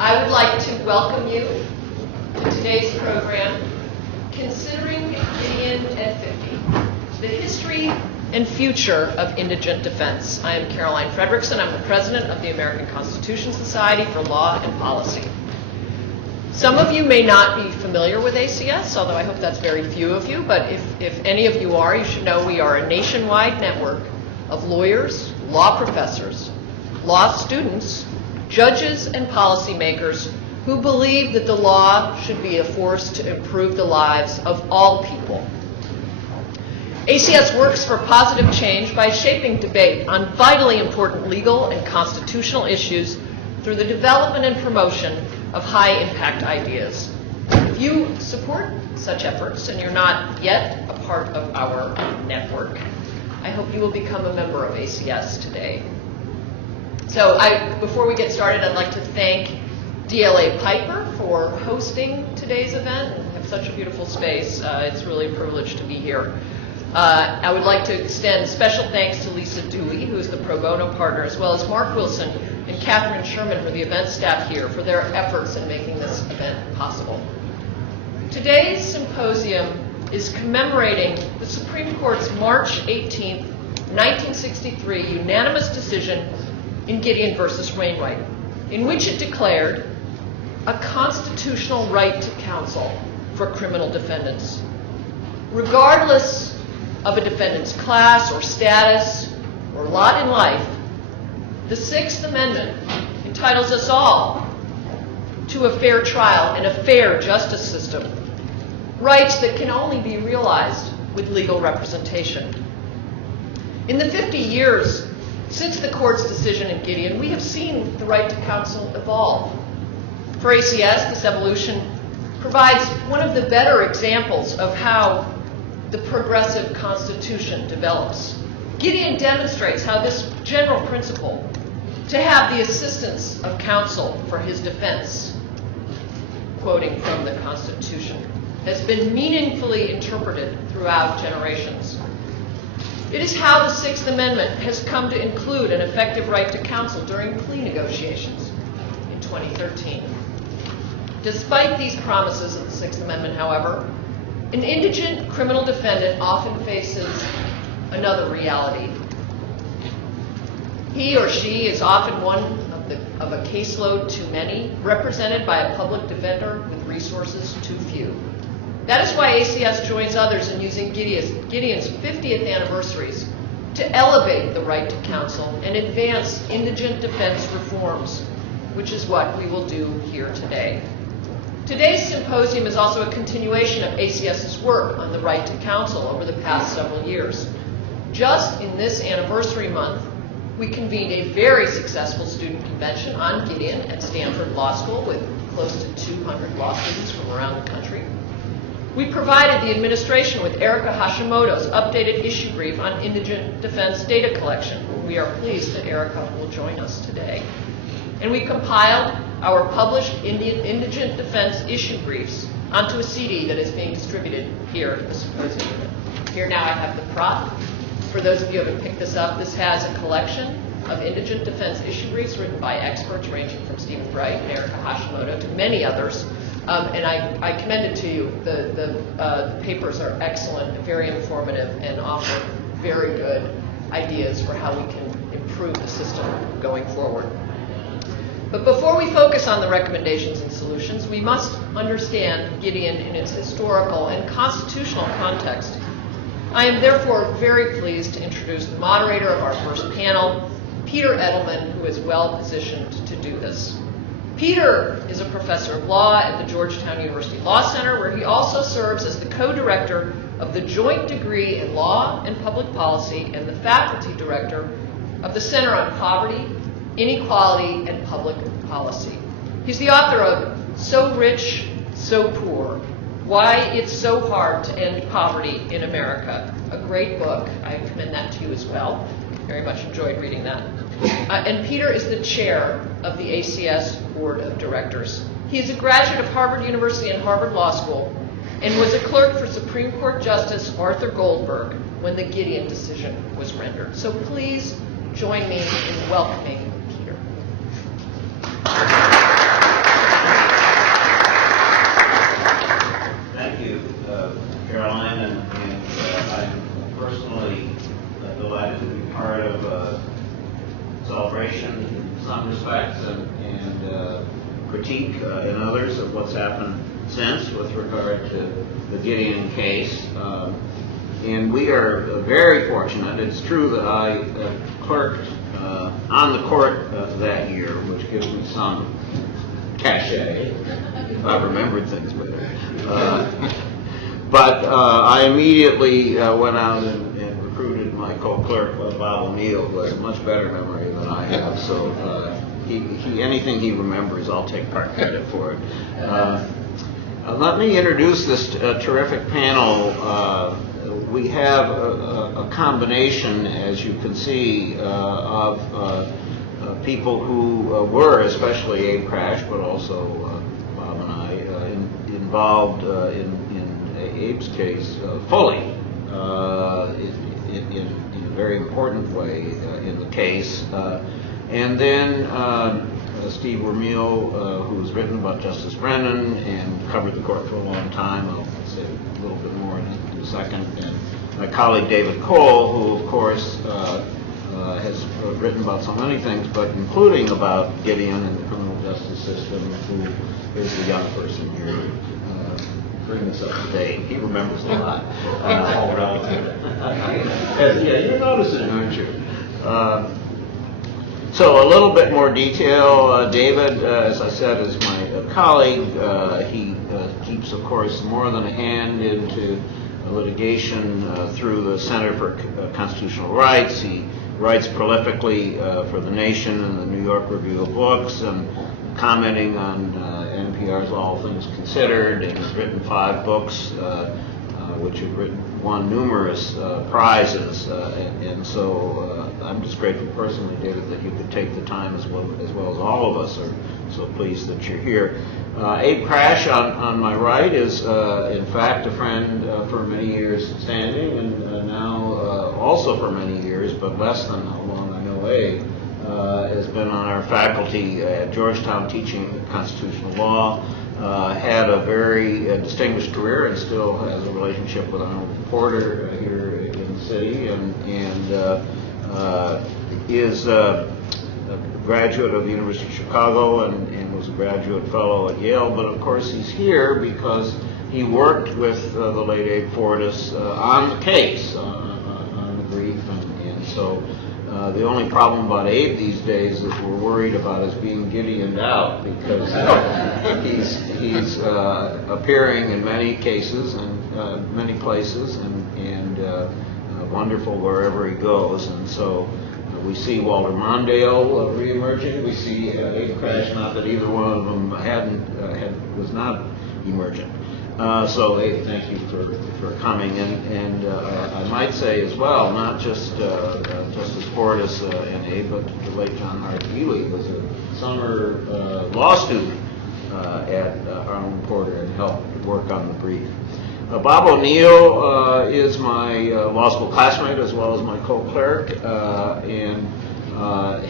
I would like to welcome you to today's program, Considering Gideon at 50, the History and Future of Indigent Defense. I am Caroline Fredrickson. I'm the president of the American Constitution Society for Law and Policy. Some of you may not be familiar with ACS, although I hope that's very few of you, but if any of you are, you should know we are a nationwide network of lawyers, law professors, law students, judges, and policymakers who believe that the law should be a force to improve the lives of all people. ACS works for positive change by shaping debate on vitally important legal and constitutional issues through the development and promotion of high-impact ideas. If you support such efforts and you're not yet a part of our network, I hope you will become a member of ACS today. So before we get started, I'd like to thank DLA Piper for hosting today's event and have such a beautiful space. It's really a privilege to be here. I would like to extend special thanks to Lisa Dewey, who is the pro bono partner, as well as Mark Wilson and Catherine Sherman for the event staff here for their efforts in making this event possible. Today's symposium is commemorating the Supreme Court's March 18, 1963 unanimous decision in Gideon versus Wainwright, in which it declared a constitutional right to counsel for criminal defendants. Regardless of a defendant's class or status or lot in life, the Sixth Amendment entitles us all to a fair trial and a fair justice system, rights that can only be realized with legal representation. In the 50 years since the court's decision in Gideon, we have seen the right to counsel evolve. For ACS, this evolution provides one of the better examples of how the progressive Constitution develops. Gideon demonstrates how this general principle, to have the assistance of counsel for his defense, quoting from the Constitution, has been meaningfully interpreted throughout generations. It is how the Sixth Amendment has come to include an effective right to counsel during plea negotiations in 2013. Despite these promises of the Sixth Amendment, however, an indigent criminal defendant often faces another reality. He or she is often one of a caseload too many, represented by a public defender with resources too few. That is why ACS joins others in using Gideon's 50th anniversaries to elevate the right to counsel and advance indigent defense reforms, which is what we will do here today. Today's symposium is also a continuation of ACS's work on the right to counsel over the past several years. Just in this anniversary month, we convened a very successful student convention on Gideon at Stanford Law School with close to 200 law students from around the country. We provided the administration with Erica Hashimoto's updated issue brief on indigent defense data collection. We are pleased that Erica will join us today. And we compiled our published indigent defense issue briefs onto a CD that is being distributed here at the symposium. Here now I have the prop. For those of you who haven't picked this up, this has a collection of indigent defense issue briefs written by experts ranging from Stephen Bright and Erica Hashimoto to many others. And I commend it to you. The papers are excellent, very informative, and offer very good ideas for how we can improve the system going forward. But before we focus on the recommendations and solutions, we must understand Gideon in its historical and constitutional context. I am therefore very pleased to introduce the moderator of our first panel, Peter Edelman, who is well positioned to do this. Peter is a professor of law at the Georgetown University Law Center, where he also serves as the co-director of the Joint Degree in Law and Public Policy and the faculty director of the Center on Poverty, Inequality, and Public Policy. He's the author of So Rich, So Poor, Why It's So Hard to End Poverty in America, a great book. I commend that to you as well. Very much enjoyed reading that. And Peter is the chair of the ACS Board of Directors. He is a graduate of Harvard University and Harvard Law School and was a clerk for Supreme Court Justice Arthur Goldberg when the Gideon decision was rendered. So please join me in welcoming Peter. and critique in others of what's happened since with regard to the Gideon case. And we are very fortunate. It's true that I clerked on the court that year, which gives me some cachet, if I remembered things better. But I immediately went out and recruited my co-clerk, Bob O'Neill, who has a much better memory than I have. So anything he remembers, I'll take part credit for it. Let me introduce this terrific panel. We have a combination, as you can see, of people who were, especially Abe Crash, but also Bob and I, involved in Abe's case fully in a very important way in the case. And then Steve Vermeil, who's written about Justice Brennan and covered the court for a long time. I'll say a little bit more in a second. And my colleague David Cole, who of course has written about so many things, but including about Gideon and the criminal justice system, who is the young person here. Bring this up to date. He remembers a lot. Yeah, you're noticing, aren't you? So a little bit more detail. David, as I said, is my colleague. He keeps, of course, more than a hand into litigation through the Center for Constitutional Rights. He writes prolifically for The Nation and the New York Review of Books, and commenting on NPR's All Things Considered, and has written 5 books, which have won numerous prizes, and so I'm just grateful personally, David, that you could take the time as well as all of us are so pleased that you're here. Abe Crash on my right is in fact a friend for many years standing, and now also for many years, but less than how long I know Abe. Has been on our faculty at Georgetown teaching constitutional law, had a very distinguished career and still has a relationship with Arnold Porter here in the city, and is a graduate of the University of Chicago and was a graduate fellow at Yale, but of course he's here because he worked with the late Abe Fortas on the case, on the brief, and so the only problem about Abe these days is we're worried about his being Gideoned out, because he's appearing in many cases and many places, and wonderful wherever he goes. And so we see Walter Mondale reemerging. We see Abe Crash. Not that either one of them was not emergent. So Abe, thank you for coming, and I might say as well, not just Justice Fortas and Abe, but the late John Hart Ely was a summer law student at Arnold Porter and helped work on the brief. Bob O'Neill is my law school classmate as well as my co-clerk, and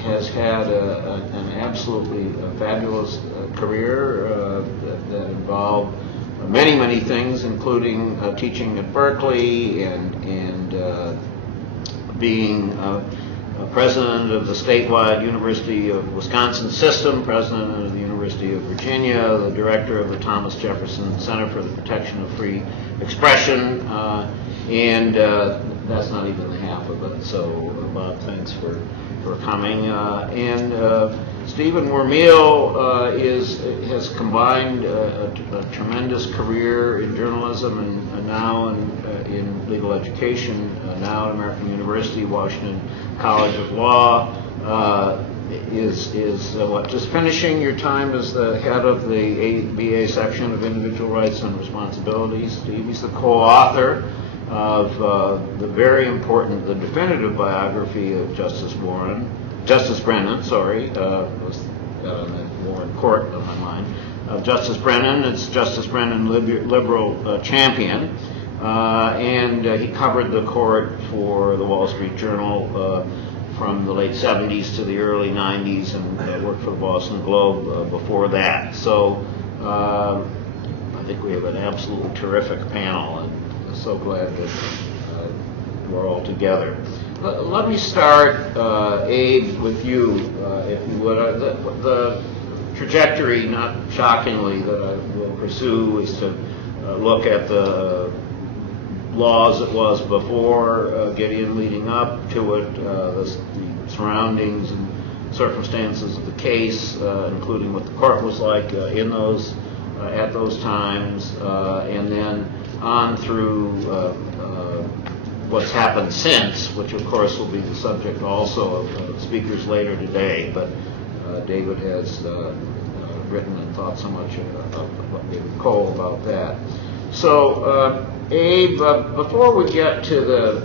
has had an absolutely fabulous career that involved many things, including teaching at Berkeley and being president of the statewide University of Wisconsin system, president of the University of Virginia, the director of the Thomas Jefferson Center for the Protection of Free Expression, and that's not even the half of it. So Bob, thanks for coming. And Stephen Vermeil has combined a tremendous career in journalism and now in legal education, now at American University, Washington College of Law. Is just finishing your time as the head of the ABA section of Individual Rights and Responsibilities. Steve, he's the co-author of the very important, the definitive biography of Justice Brennan, was Warren Court of my mind, of Justice Brennan. It's Justice Brennan Liberal Champion, and he covered the court for the Wall Street Journal from the late 70s to the early 90s, and worked for the Boston Globe before that. So I think we have an absolutely terrific panel, and I'm so glad that we're all together. Let me start, Abe, with you, if you would. The trajectory, not shockingly, that I will pursue is to look at the laws it was before Gideon leading up to it, the surroundings and circumstances of the case, including what the court was like in those, at those times, and then on through what's happened since, which of course will be the subject also of speakers later today, but David has written and thought so much about David Cole about that. So, Abe, before we get to the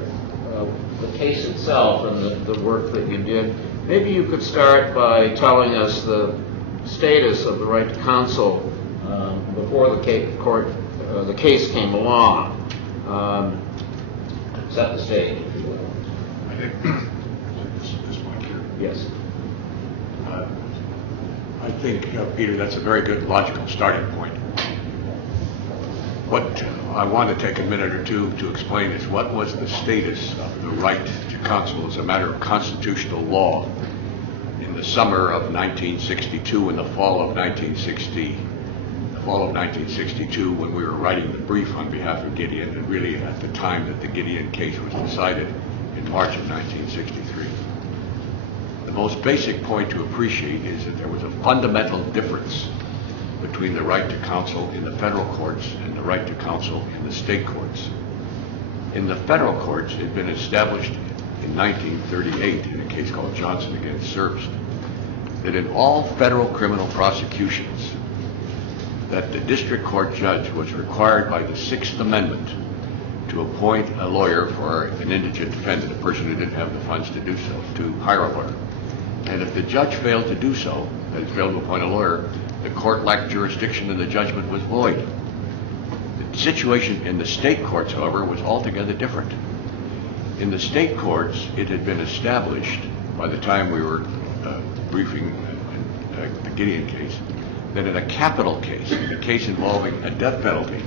case itself and the work that you did, maybe you could start by telling us the status of the right to counsel before the case came along. Set the stage, if you will. I think this point here. Yes. I think, Peter, that's a very good logical starting point. What I want to take a minute or two to explain is what was the status of the right to counsel as a matter of constitutional law in the summer of 1962 and the fall of 1962 when we were writing the brief on behalf of Gideon, and really at the time that the Gideon case was decided in March of 1963. The most basic point to appreciate is that there was a fundamental difference between the right to counsel in the federal courts and the right to counsel in the state courts. In the federal courts, it had been established in 1938 in a case called Johnson against Serbst that in all federal criminal prosecutions that the district court judge was required by the Sixth Amendment to appoint a lawyer for an indigent defendant, a person who didn't have the funds to do so, to hire a lawyer. And if the judge failed to do so, that is, failed to appoint a lawyer, the court lacked jurisdiction and the judgment was void. The situation in the state courts, however, was altogether different. In the state courts, it had been established by the time we were briefing the Gideon case, that in a capital case, in a case involving a death penalty,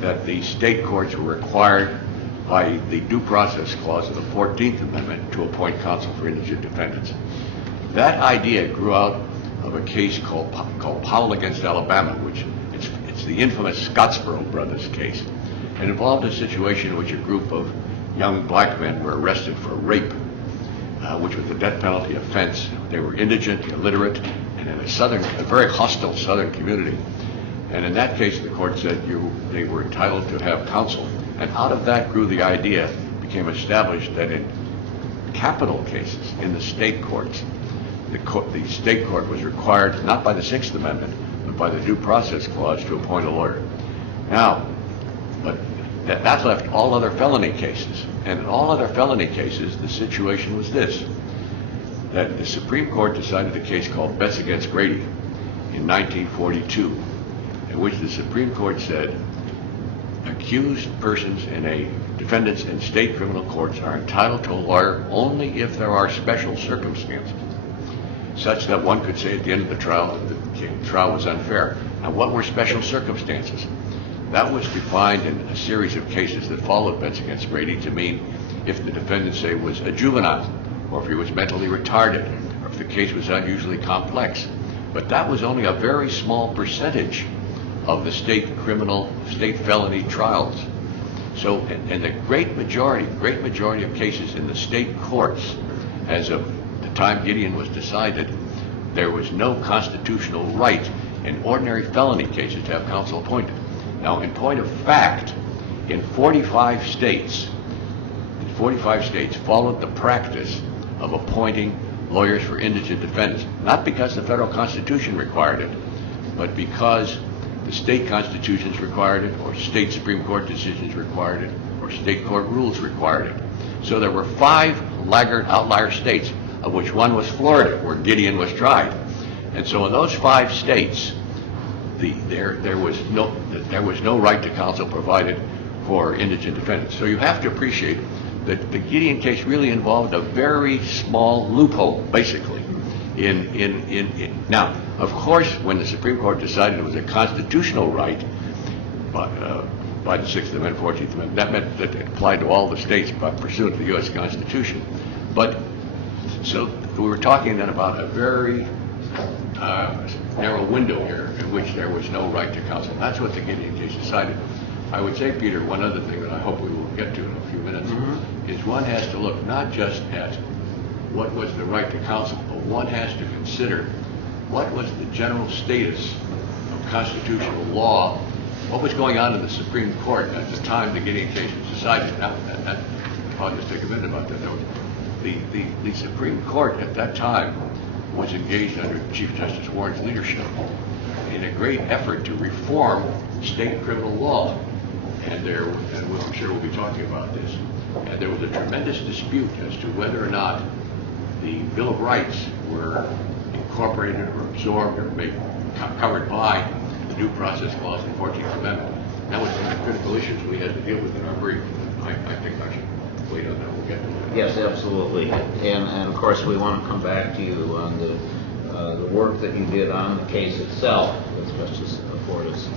that the state courts were required by the Due Process Clause of the 14th Amendment to appoint counsel for indigent defendants. That idea grew out of a case called Powell against Alabama, which it's the infamous Scottsboro Brothers case. It involved a situation in which a group of young black men were arrested for rape, which was a death penalty offense. They were indigent, illiterate, and in a very hostile southern community. And in that case, the court said they were entitled to have counsel. And out of that grew the idea, became established that in capital cases, in the state courts, the state court was required, not by the Sixth Amendment, but by the Due Process Clause to appoint a lawyer. Now, but that left all other felony cases. And in all other felony cases, the situation was this, that the Supreme Court decided a case called Betts against Grady in 1942, in which the Supreme Court said accused persons defendants in state criminal courts are entitled to a lawyer only if there are special circumstances, such that one could say at the end of the trial that the trial was unfair. Now, what were special circumstances? That was defined in a series of cases that followed Betts against Grady to mean if the defendant, say, was a juvenile, or if he was mentally retarded, or if the case was unusually complex. But that was only a very small percentage of the state felony trials. So, and the great majority of cases in the state courts, as of the time Gideon was decided, there was no constitutional right in ordinary felony cases to have counsel appointed. Now, in point of fact, in 45 states followed the practice of appointing lawyers for indigent defendants, not because the federal Constitution required it, but because the state constitutions required it, or state Supreme Court decisions required it, or state court rules required it. So there were 5 laggard outlier states, of which one was Florida, where Gideon was tried. And so in those 5 states, there was no right to counsel provided for indigent defendants. So you have to appreciate that the Gideon case really involved a very small loophole, basically. Now, of course, when the Supreme Court decided it was a constitutional right, by the 6th Amendment, 14th Amendment. That meant that it applied to all the states but pursuant to the U.S. Constitution. But so we were talking then about a very narrow window here in which there was no right to counsel. That's what the Gideon case decided. I would say, Peter, one other thing that I hope we will get to in a few minutes is one has to look not just at what was the right to counsel, but one has to consider what was the general status of constitutional law, what was going on in the Supreme Court at the time the Gideon case was decided. Now, I'll just take a minute about that. The Supreme Court at that time was engaged under Chief Justice Warren's leadership in a great effort to reform state criminal law. And I'm sure we'll be talking about this. And there was a tremendous dispute as to whether or not the Bill of Rights were incorporated or absorbed or covered by the Due Process Clause in the 14th Amendment. That was one of the critical issues we had to deal with in our brief. I think I should wait on that. We'll get to that. Yes, absolutely. And of course, we want to come back to you on the work that you did on the case itself with Justice Fortas.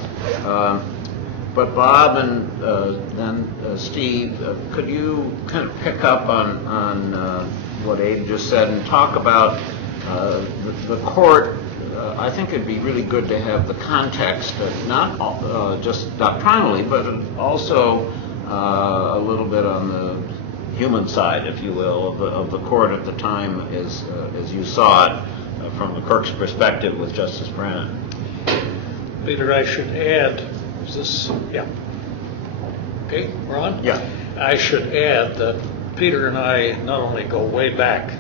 But Bob and then Steve, could you kind of pick up on what Abe just said and talk about the court? I think it'd be really good to have the context, not just doctrinally, but also a little bit on the human side, if you will, of the court at the time as you saw it from the Clerks' perspective with Justice Brennan. Peter, I should add, is this, yeah. Okay, we're on? Yeah. I should add that Peter and I not only go way back,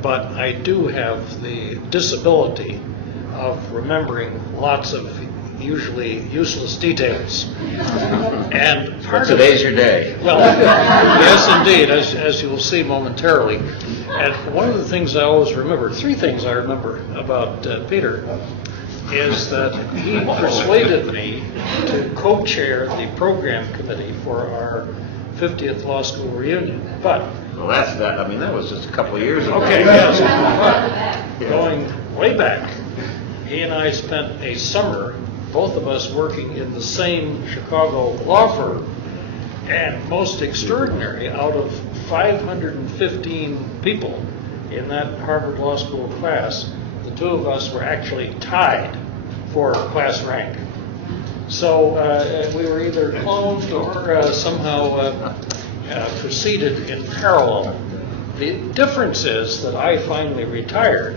but I do have the disability of remembering lots of usually useless details. And part of Today's your day. well, yes, indeed, as you will see momentarily. And one of the things I always remember, three things I remember about Peter, is that he persuaded me to co-chair the program committee for our 50th law school reunion. But Well, that was just a couple of years ago. okay, yes, but going way back, he and I spent a summer, both of us working in the same Chicago law firm, and most extraordinary, out of 515 people in that Harvard Law School class, the two of us were actually tied for class rank. So we were either cloned or somehow proceeded in parallel. The difference is that I finally retired,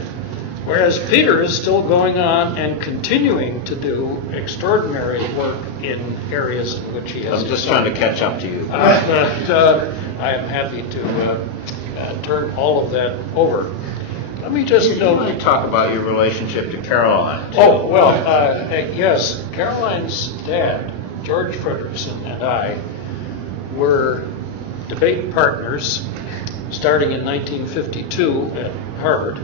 whereas Peter is still going on and continuing to do extraordinary work in areas in which he has. I'm just trying to catch up to you. I am happy to turn all of that over. Let me just You might talk about your relationship to Caroline, too. Oh, well, yes, Caroline's dad, George Frederickson, and I were debate partners starting in 1952 at Harvard.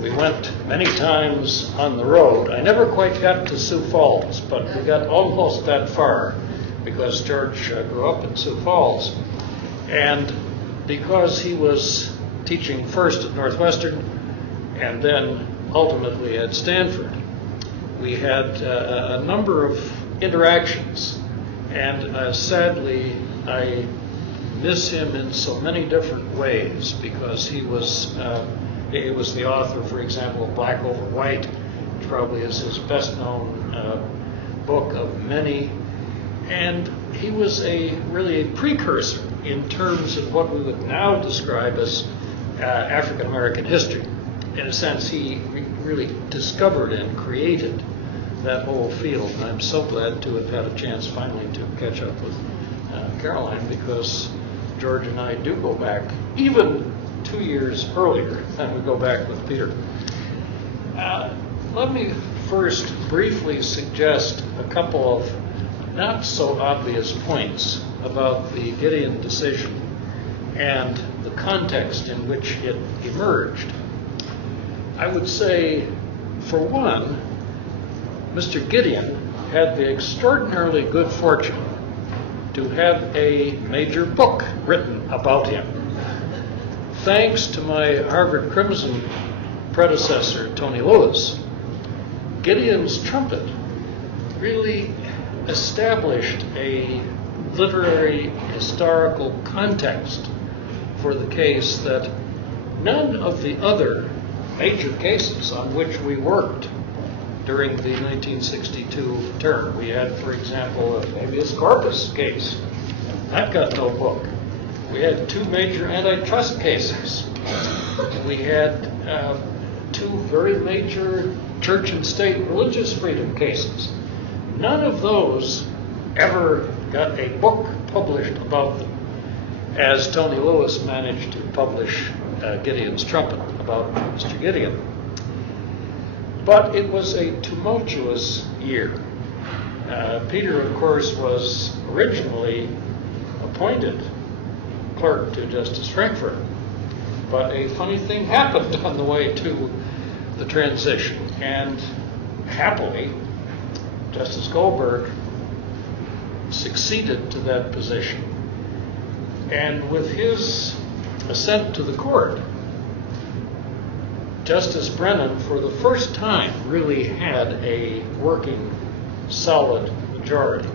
We went many times on the road. I never quite got to Sioux Falls, but we got almost that far because George grew up in Sioux Falls. And because he was teaching first at Northwestern and then ultimately at Stanford, we had a number of interactions. And sadly, I miss him in so many different ways because he was the author, for example, of Black Over White, which probably is his best known book of many. And he was really a precursor in terms of what we would now describe as African American history. In a sense, he really discovered and created that whole field. And I'm so glad to have had a chance finally to catch up with Caroline, because George and I do go back even 2 years earlier than we go back with Peter. Let me first briefly suggest a couple of not so obvious points about the Gideon decision and the context in which it emerged. I would say, for one, Mr. Gideon had the extraordinarily good fortune to have a major book written about him. Thanks to my Harvard Crimson predecessor, Tony Lewis, Gideon's Trumpet really established a literary historical context for the case that none of the other major cases on which we worked during the 1962 term. We had, for example, a habeas corpus case. That got no book. We had two major antitrust cases. We had two very major church and state religious freedom cases. None of those ever got a book published about them, as Tony Lewis managed to publish Gideon's Trumpet about Mr. Gideon. But it was a tumultuous year. Peter, of course, was originally appointed clerk to Justice Frankfurt, but a funny thing happened on the way to the transition, and happily, Justice Goldberg succeeded to that position. And with his ascent to the court, Justice Brennan, for the first time, really had a working, solid majority.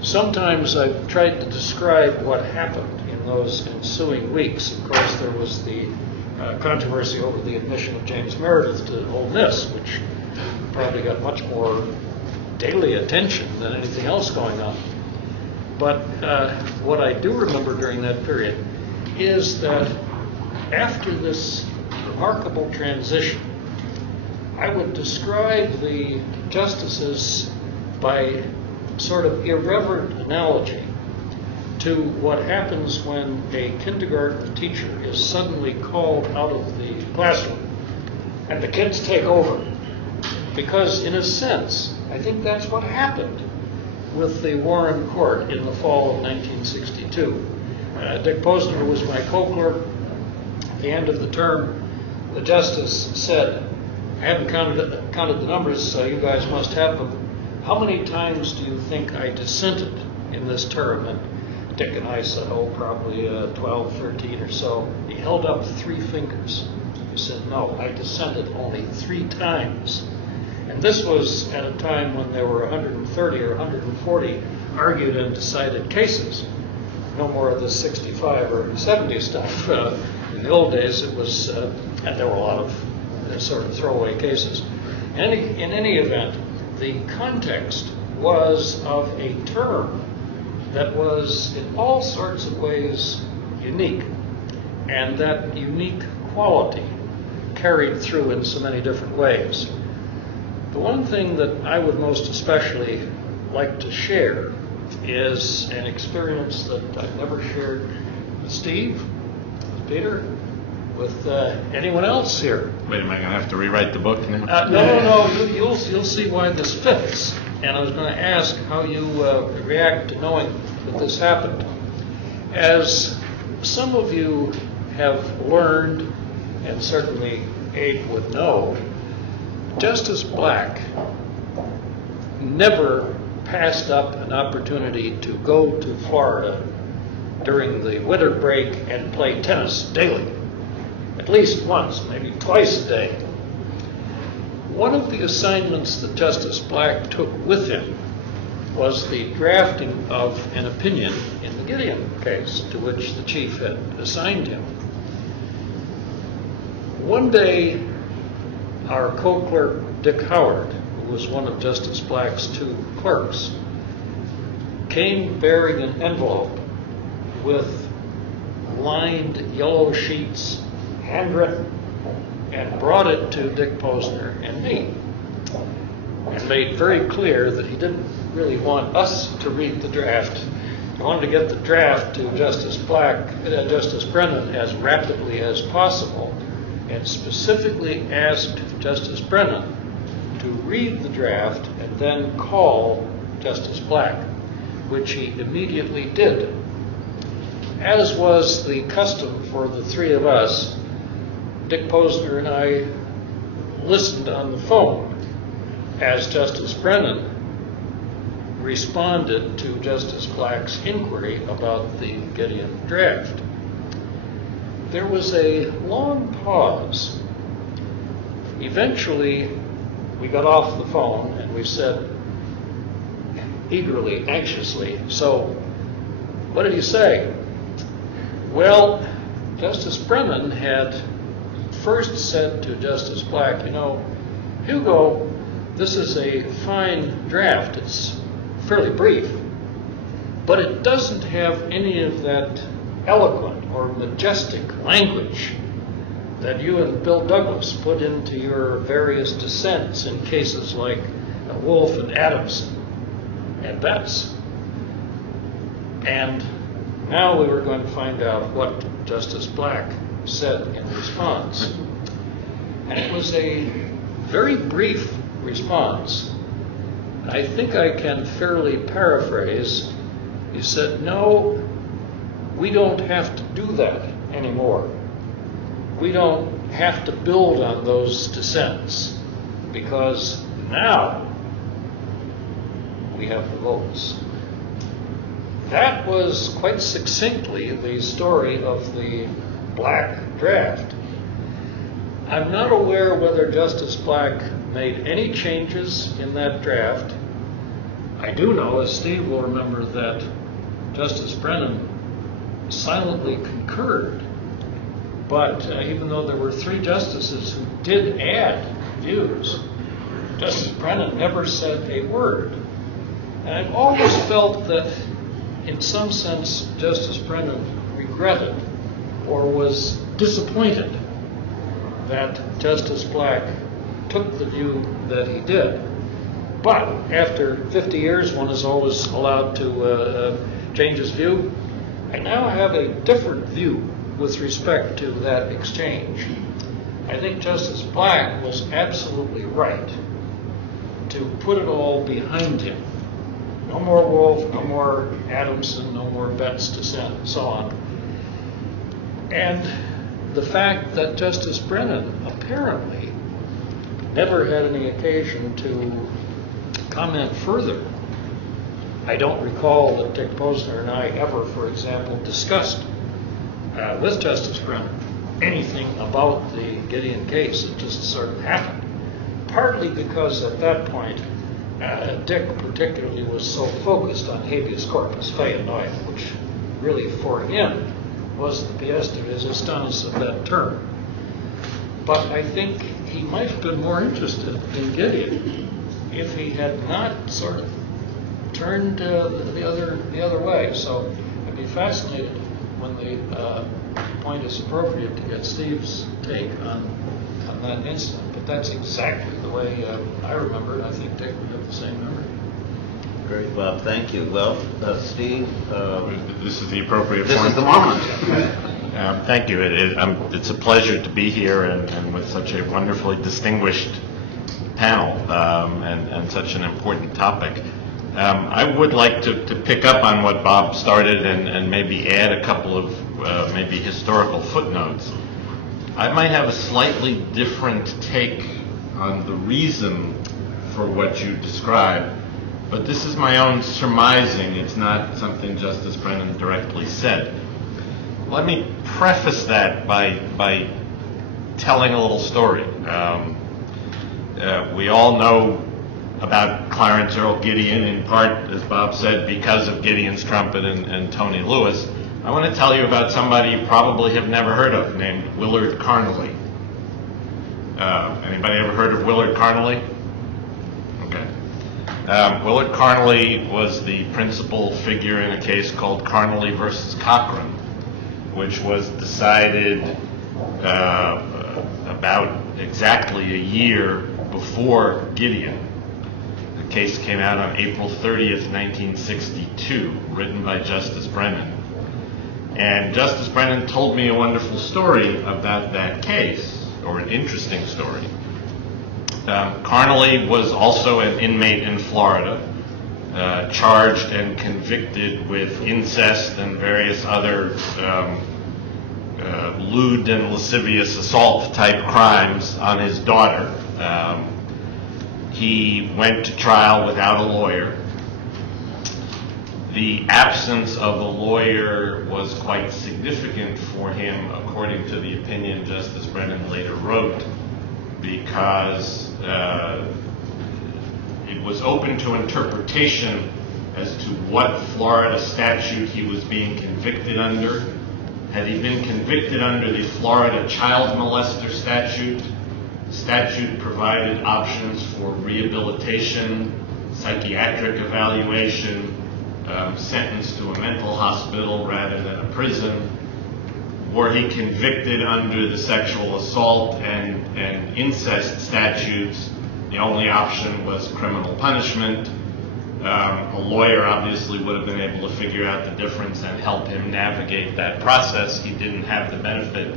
Sometimes I've tried to describe what happened in those ensuing weeks. Of course, there was the controversy over the admission of James Meredith to Ole Miss, which probably got much more daily attention than anything else going on. But what I do remember during that period is that after this remarkable transition, I would describe the justices by sort of irreverent analogy to what happens when a kindergarten teacher is suddenly called out of the classroom and the kids take over. Because in a sense, I think that's what happened with the Warren Court in the fall of 1962. Dick Posner was my co-clerk. At the end of the term, the justice said, I haven't counted the numbers, so you guys must have them. How many times do you think I dissented in this term? And Dick and I said, oh, probably 12, 13 or so. He held up 3 fingers. He said, no, I dissented only 3 times. And this was at a time when there were 130 or 140 argued and decided cases. No more of the 65 or 70 stuff. In the old days, it was, and there were a lot of sort of throwaway cases. In any event, the context was of a term that was in all sorts of ways unique, and that unique quality carried through in so many different ways. The one thing that I would most especially like to share is an experience that I've never shared with Steve, with Peter, with anyone else here. Wait, am I going to have to rewrite the book now? No. You'll see why this fits. And I was going to ask how you react to knowing that this happened. As some of you have learned, and certainly Abe would know, Justice Black never passed up an opportunity to go to Florida during the winter break and play tennis daily. At least once, maybe twice a day. One of the assignments that Justice Black took with him was the drafting of an opinion in the Gideon case, to which the chief had assigned him. One day, our co-clerk, Dick Howard, who was one of Justice Black's 2 clerks, came bearing an envelope with lined yellow sheets, handwritten, and brought it to Dick Posner and me, and made very clear that he didn't really want us to read the draft. He wanted to get the draft to Justice Brennan as rapidly as possible, and specifically asked Justice Brennan to read the draft and then call Justice Black, which he immediately did. As was the custom for the 3 of us, Dick Posner and I listened on the phone as Justice Brennan responded to Justice Black's inquiry about the Gideon draft. There was a long pause. Eventually, we got off the phone and we said, eagerly, anxiously. So, what did he say? Well, Justice Brennan had first said to Justice Black, you know, Hugo, this is a fine draft. It's fairly brief, but it doesn't have any of that eloquent or majestic language that you and Bill Douglas put into your various dissents in cases like Wolf and Adamson and Betts. And now we were going to find out what Justice Black said in response. And it was a very brief response. I think I can fairly paraphrase. He said, no, we don't have to do that anymore. We don't have to build on those dissents because now we have the votes. That was quite succinctly the story of the Black draft. I'm not aware whether Justice Black made any changes in that draft. I do know, as Steve will remember, that Justice Brennan silently concurred. But even though there were 3 justices who did add views, Justice Brennan never said a word. And I've always felt that, in some sense, Justice Brennan regretted or was disappointed that Justice Black took the view that he did. But after 50 years, one is always allowed to change his view. I now have a different view with respect to that exchange. I think Justice Black was absolutely right to put it all behind him. No more Wolf, no more Adamson, no more Betts dissent, and so on. And the fact that Justice Brennan apparently never had any occasion to comment further. I don't recall that Dick Posner and I ever, for example, discussed with Justice Brennan anything about the Gideon case. It just sort of happened. Partly because at that point, Dick particularly was so focused on habeas corpus feinoid, which really for him was the pièce de résistance of that term. But I think he might have been more interested in Gideon if he had not sort of turned the other way. So I'd be fascinated when the point is appropriate to get Steve's take on that incident. But that's exactly the way I remember it. I think Dick would have the same memory. Great, Bob. Thank you. Well, Steve, This is the appropriate this point. is the moment. Thank you. It's a pleasure to be here and with such a wonderfully distinguished panel and such an important topic. I would like to pick up on what Bob started and maybe add a couple of maybe historical footnotes. I might have a slightly different take on the reason for what you described, but this is my own surmising. It's not something Justice Brennan directly said. Let me preface that by telling a little story. We all know about Clarence Earl Gideon, in part, as Bob said, because of Gideon's trumpet and Tony Lewis. I want to tell you about somebody you probably have never heard of, named Willard Carnley. Anybody ever heard of Willard Carnley? Okay. Willard Carnley was the principal figure in a case called Carnley versus Cochran, which was decided about exactly a year before Gideon. The case came out on April 30th, 1962, written by Justice Brennan. And Justice Brennan told me a wonderful story about that case, or an interesting story. Carnley was also an inmate in Florida, charged and convicted with incest and various other lewd and lascivious assault type crimes on his daughter. He went to trial without a lawyer. The absence of a lawyer was quite significant for him, according to the opinion Justice Brennan later wrote, because it was open to interpretation as to what Florida statute he was being convicted under. Had he been convicted under the Florida child molester statute, the statute provided options for rehabilitation, psychiatric evaluation, sentenced to a mental hospital rather than a prison. Were he convicted under the sexual assault and incest statutes, the only option was criminal punishment. A lawyer obviously would have been able to figure out the difference and help him navigate that process. He didn't have the benefit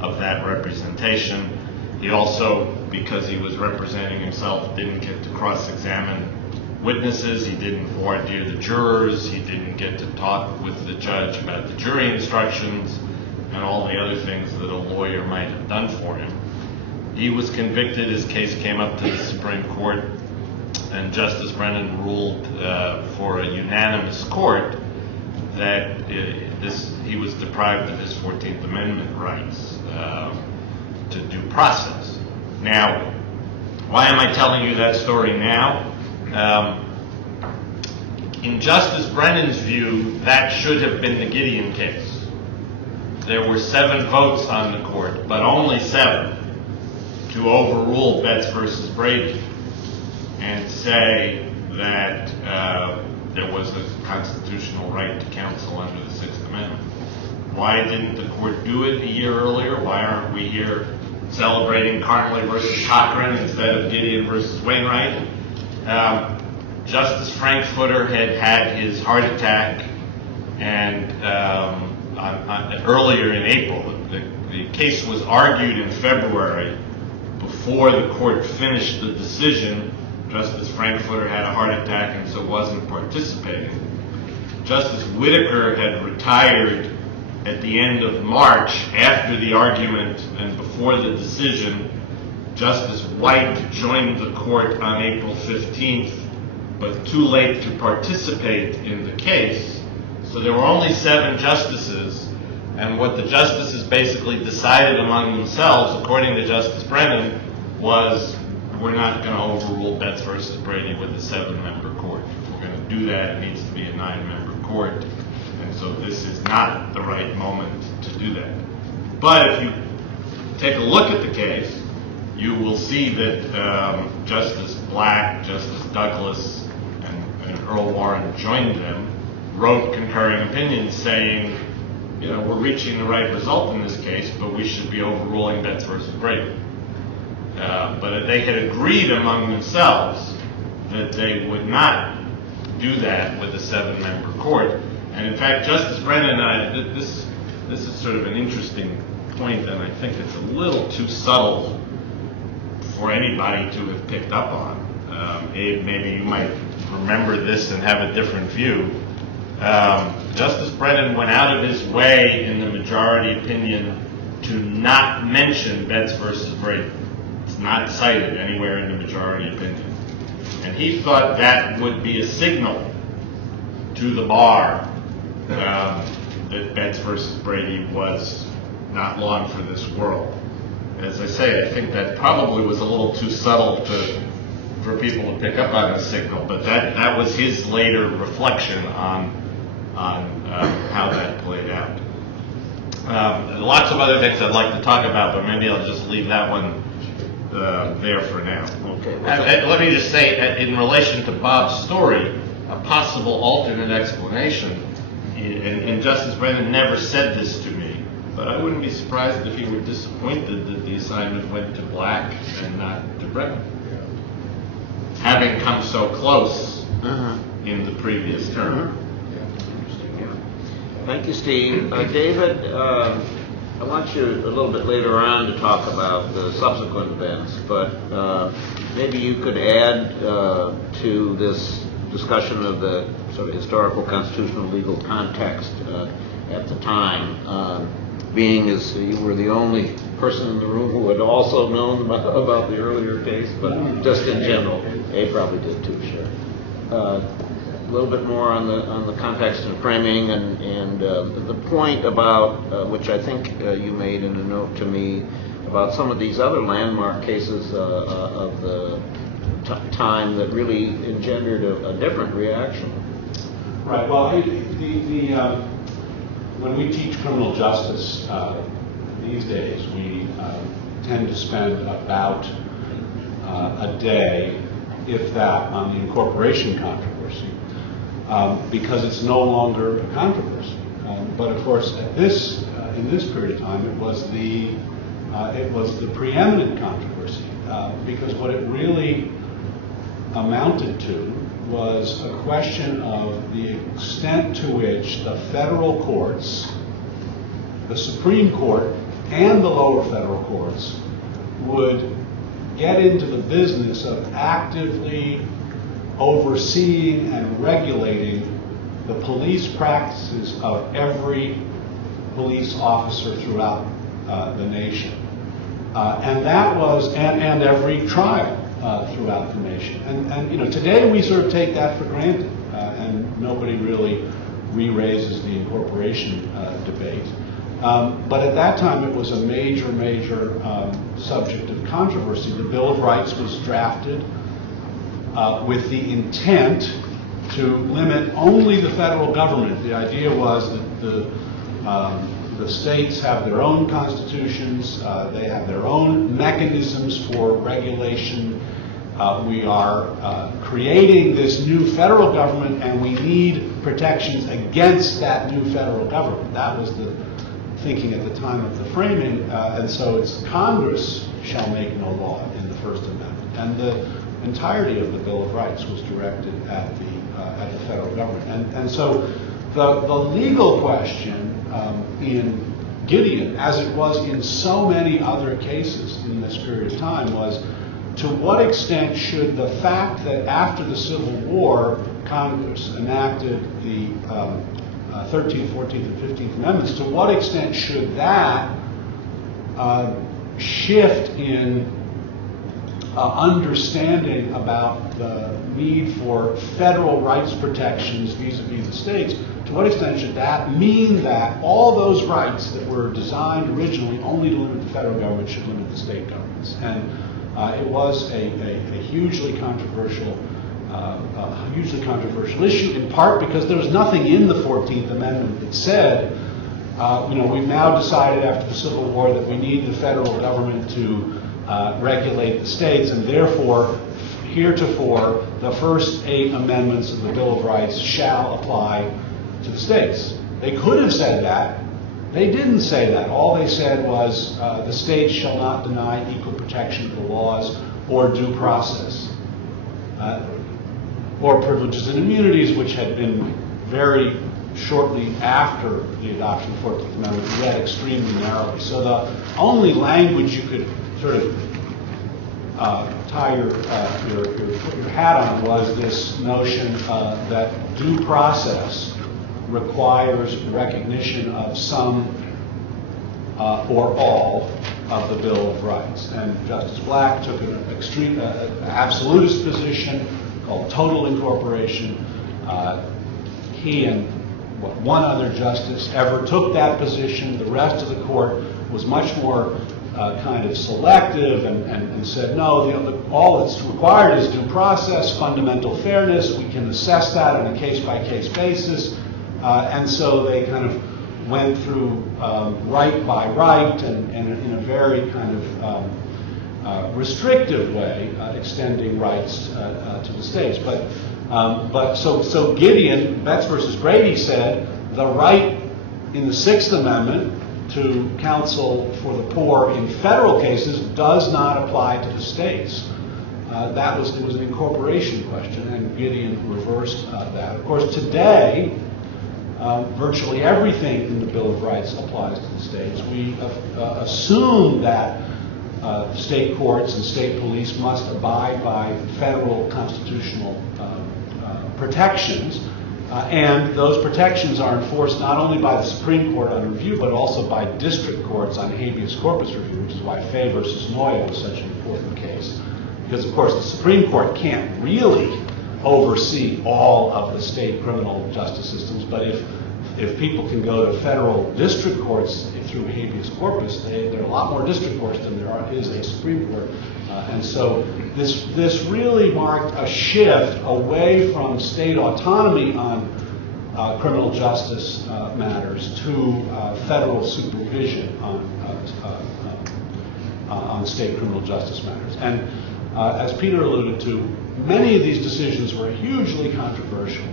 of that representation. He also, because he was representing himself, didn't get to cross-examine witnesses. He didn't voir dire the jurors. He didn't get to talk with the judge about the jury instructions and all the other things that a lawyer might have done for him. He was convicted. His case came up to the Supreme Court, and Justice Brennan ruled for a unanimous court that he was deprived of his 14th Amendment rights to due process. Now, why am I telling you that story now? In Justice Brennan's view, that should have been the Gideon case. There were 7 votes on the court, but only 7 to overrule Betts versus Brady and say that there was a constitutional right to counsel under the 6th Amendment. Why didn't the court do it a year earlier? Why aren't we here celebrating Carnley versus Cochran instead of Gideon versus Wainwright? Justice Frankfurter had his heart attack, and earlier in April, the case was argued in February. Before the court finished the decision, Justice Frankfurter had a heart attack and so wasn't participating. Justice Whitaker had retired at the end of March after the argument and before the decision. Justice White joined the court on April 15th, but too late to participate in the case. So there were only 7 justices, and what the justices basically decided among themselves, according to Justice Brennan, was we're not going to overrule Betts versus Brady with a 7-member court. If we're going to do that, it needs to be a 9-member court, and so this is not the right moment to do that. But if you take a look at the case, you will see that Justice Black, Justice Douglas, and Earl Warren joined them, wrote concurring opinions saying, you know, we're reaching the right result in this case, but we should be overruling Betts versus Brady. But they had agreed among themselves that they would not do that with a 7-member court. And in fact, Justice Brennan and I, this is sort of an interesting point, and I think it's a little too subtle for anybody to have picked up on. Abe, maybe you might remember this and have a different view. Justice Brennan went out of his way in the majority opinion to not mention Betts versus Brady. It's not cited anywhere in the majority opinion. And he thought that would be a signal to the bar that Betts versus Brady was not long for this world. As I say, I think that probably was a little too subtle for people to pick up on a signal, but that was his later reflection on how that played out. Lots of other things I'd like to talk about, but maybe I'll just leave that one there for now. Okay. Let me just say, in relation to Bob's story, a possible alternate explanation, and Justice Brennan never said this to me, but I wouldn't be surprised if he were disappointed that the assignment went to Black and not to Brennan, having come so close in the previous term. Thank you, Steve. David, I want you a little bit later on to talk about the subsequent events, but maybe you could add to this discussion of the sort of historical, constitutional, legal context at the time, being as you were the only person in the room who had also known about the earlier case, but just in general. Abe probably did too, sure. A little bit more on the context and framing and the point about which I think you made in a note to me about some of these other landmark cases of the time that really engendered a different reaction. Right. Well, when we teach criminal justice these days, we tend to spend about a day, if that, on the incorporation controversy, because it's no longer a controversy. But of course, in this period of time, it was the preeminent controversy, because what it really amounted to was a question of the extent to which the federal courts, the Supreme Court, and the lower federal courts would get into the business of actively overseeing and regulating the police practices of every police officer throughout the nation. And that was, and every trial throughout the nation. And you know, today we sort of take that for granted, and nobody really re-raises the incorporation debate. But at that time it was a major subject of controversy. The Bill of Rights was drafted with the intent to limit only the federal government. The idea was that the states have their own constitutions, they have their own mechanisms for regulation. We are creating this new federal government, and we need protections against that new federal government. That was the thinking at the time of the framing, and so it's Congress shall make no law in the First Amendment. And the entirety of the Bill of Rights was directed at the federal government. And so the legal question in Gideon, as it was in so many other cases in this period of time, was to what extent should the fact that after the Civil War Congress enacted the 13th, 14th, and 15th Amendments, to what extent should that shift in understanding about the need for federal rights protections vis-a-vis the states, to what extent should that mean that all those rights that were designed originally only to limit the federal government should limit the state governments? And it was a hugely controversial issue, in part because there was nothing in the 14th Amendment that said, we've now decided after the Civil War that we need the federal government to regulate the states, and therefore, heretofore, the first 8 amendments of the Bill of Rights shall apply to the states. They could have said that. They didn't say that. All they said was the states shall not deny equal protection of the laws or due process, or privileges and immunities, which had been very shortly after the adoption of the 14th Amendment read extremely narrowly. So the only language you could sort of tie your hat on was this notion that due process requires recognition of some or all of the Bill of Rights. And Justice Black took an extreme absolutist position called total incorporation. He and one other justice ever took that position. The rest of the court was much more kind of selective and said, no, all that's required is due process, fundamental fairness. We can assess that on a case-by-case basis. And so they kind of went through right by right and in a very kind of restrictive way, extending rights to the states. But so Gideon, Betts versus Brady, said the right in the 6th Amendment to counsel for the poor in federal cases does not apply to the states. It was an incorporation question, and Gideon reversed that. Of course, today, virtually everything in the Bill of Rights applies to the states. We assume that state courts and state police must abide by federal constitutional protections, and those protections are enforced not only by the Supreme Court on review, but also by district courts on habeas corpus review, which is why Fay versus Noya was such an important case. Because, of course, the Supreme Court can't really oversee all of the state criminal justice systems, but if people can go to federal district courts through habeas corpus, there are a lot more district courts than there is a Supreme Court. And so this really marked a shift away from state autonomy on criminal justice matters to federal supervision on state criminal justice matters. And as Peter alluded to, many of these decisions were hugely controversial.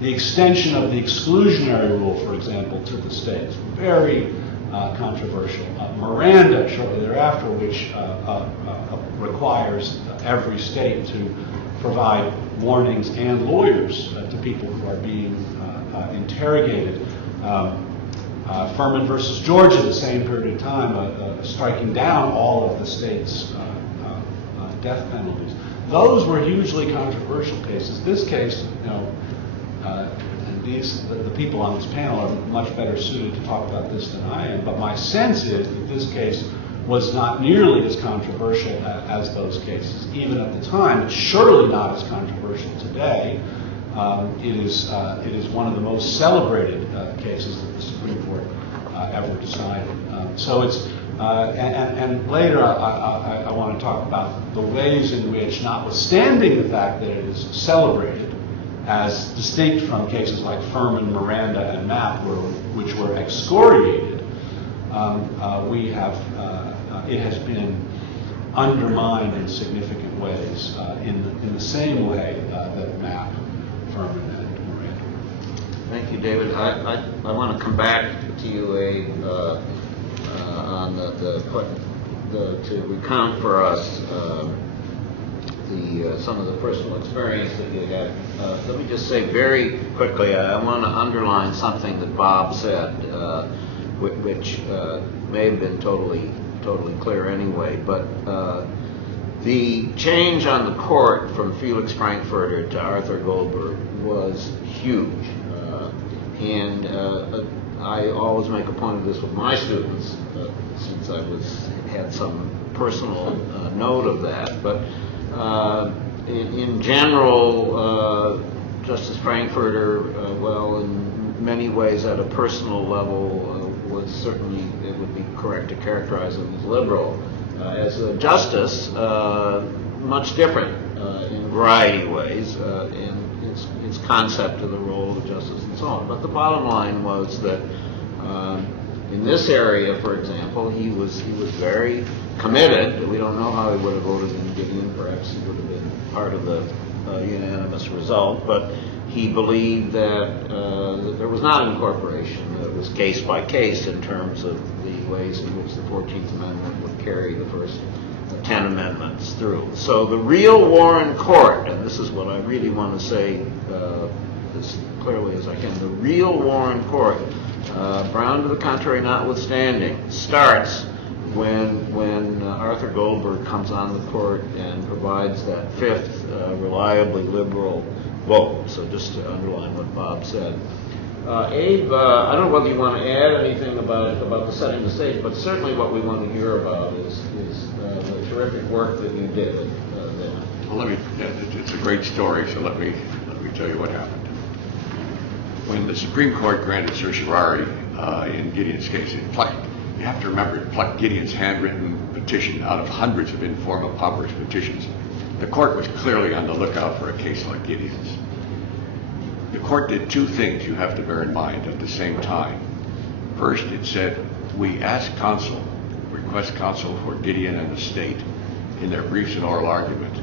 The extension of the exclusionary rule, for example, to the states, very controversial. Miranda, shortly thereafter, which requires every state to provide warnings and lawyers to people who are being interrogated. Furman versus Georgia, the same period of time, striking down all of the state's death penalties. Those were hugely controversial cases. This case, and the people on this panel are much better suited to talk about this than I am, but my sense is that this case was not nearly as controversial as those cases, even at the time. It's surely not as controversial today. It is one of the most celebrated cases that the Supreme Court ever decided. So it's and later I want to talk about the ways in which, notwithstanding the fact that it is celebrated as distinct from cases like Furman, Miranda, and Mapp, which were excoriated, it has been undermined in significant ways in the same way that Mapp, Furman, and Miranda. Thank you, David. I want to come back to you on to recount for us some of the personal experience that you had. Let me just say very quickly, I want to underline something that Bob said, which may have been totally clear anyway, but the change on the court from Felix Frankfurter to Arthur Goldberg was huge. And I always make a point of this with my students, since I had some personal note of that. But in general, Justice Frankfurter, well, in many ways at a personal level, was certainly, it would be correct to characterize him as liberal. As a justice, much different in a variety of ways, in his concept of the role of justice and so on. But the bottom line was that in this area, for example, he was very committed. We don't know how he would have voted in Gideon. Perhaps he would have been part of the unanimous result. But he believed that there was not incorporation. That it was case by case in terms of the ways in which the 14th Amendment would carry the first 10 amendments through. So the real Warren Court, and this is what I really want to say as clearly as I can, the real Warren Court, Brown to the contrary notwithstanding, starts when Arthur Goldberg comes on the court and provides that fifth reliably liberal vote. So just to underline what Bob said. Abe, I don't know whether you want to add anything about the setting the stage, but certainly what we want to hear about is the terrific work that you did there. Well, it's a great story, so let me tell you what happened. When the Supreme Court granted certiorari in Gideon's case, you have to remember, it plucked Gideon's handwritten petition out of hundreds of informal paupers petitions. The court was clearly on the lookout for a case like Gideon's. The court did two things you have to bear in mind at the same time. First, it said, we ask counsel, request counsel for Gideon and the state in their briefs and oral argument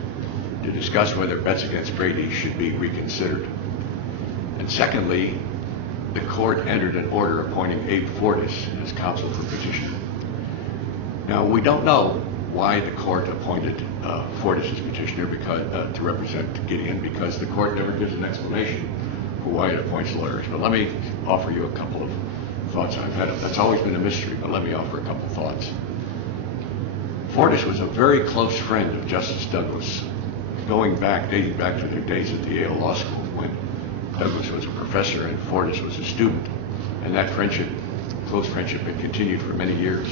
to discuss whether Betts against Brady should be reconsidered. And secondly, the court entered an order appointing Abe Fortas as counsel for petitioner. Now, we don't know why the court appointed Fortas as petitioner to represent Gideon, because the court never gives an explanation for why it appoints lawyers. But let me offer you a couple of thoughts I've had. That's always been a mystery, but let me offer a couple of thoughts. Fortas was a very close friend of Justice Douglas, dating back to their days at the Yale Law School, when Douglas was a professor and Fortas was a student. And that close friendship had continued for many years.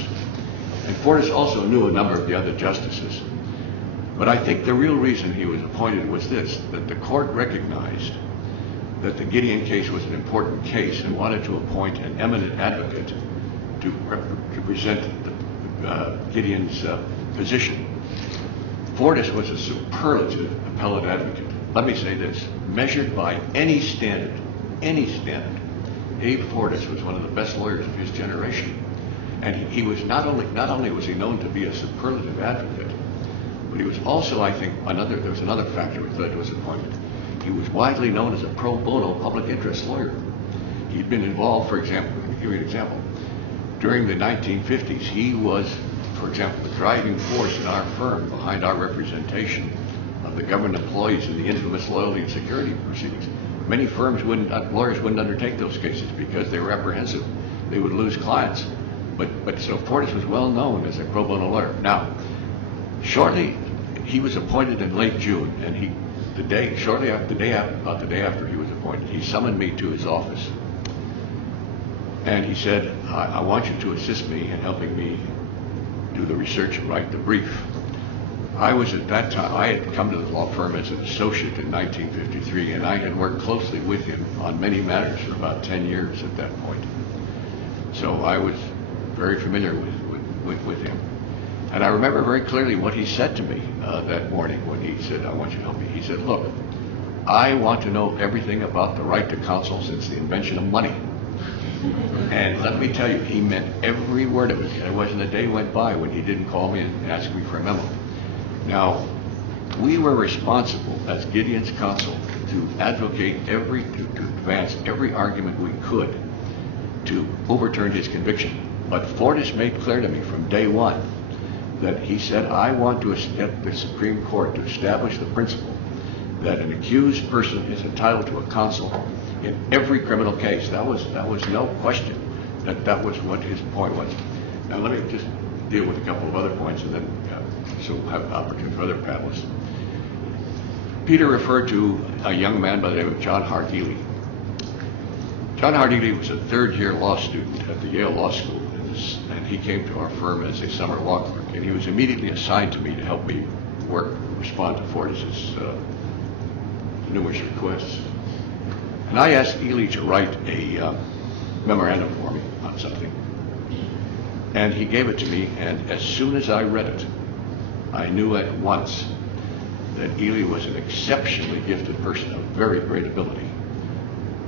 And Fortas also knew a number of the other justices. But I think the real reason he was appointed was this, that the court recognized that the Gideon case was an important case and wanted to appoint an eminent advocate to present Gideon's position. Fortas was a superlative appellate advocate. Let me say this, measured by any standard, any standard. Abe Fortas was one of the best lawyers of his generation. And he was not only was he known to be a superlative advocate, but he was also, I think, there was another factor which led to his appointment. He was widely known as a pro bono public interest lawyer. He'd been involved, for example, let me give you an example. During the 1950s, he was, for example, the driving force in our firm behind our representation of the government employees in the infamous loyalty and security proceedings. Many lawyers wouldn't undertake those cases because they were apprehensive. They would lose clients. But so Fortas was well known as a pro bono lawyer. Now, shortly, he was appointed in late June, and about the day after he was appointed, he summoned me to his office. And he said, I want you to assist me in helping me do the research and write the brief. I was at that time, I had come to the law firm as an associate in 1953, and I had worked closely with him on many matters for about 10 years at that point. So I was very familiar with him. And I remember very clearly what he said to me that morning when he said, I want you to help me. He said, look, I want to know everything about the right to counsel since the invention of money. And let me tell you, he meant every word of it. There wasn't a day went by when he didn't call me and ask me for a memo. Now, we were responsible as Gideon's counsel to advocate to advance every argument we could to overturn his conviction. But Fortas made clear to me from day one that he said, I want to get the Supreme Court to establish the principle that an accused person is entitled to a counsel in every criminal case. That was no question that was what his point was. Now let me just deal with a couple of other points, and then so we'll have an opportunity for other panelists. Peter referred to a young man by the name of John Hart Ely. John Hart Ely was a third-year law student at the Yale Law School, and he came to our firm as a summer law clerk, and he was immediately assigned to me to help me respond to Fortas's numerous requests. And I asked Ely to write a memorandum for me on something. And he gave it to me, and as soon as I read it, I knew at once that Ely was an exceptionally gifted person of very great ability.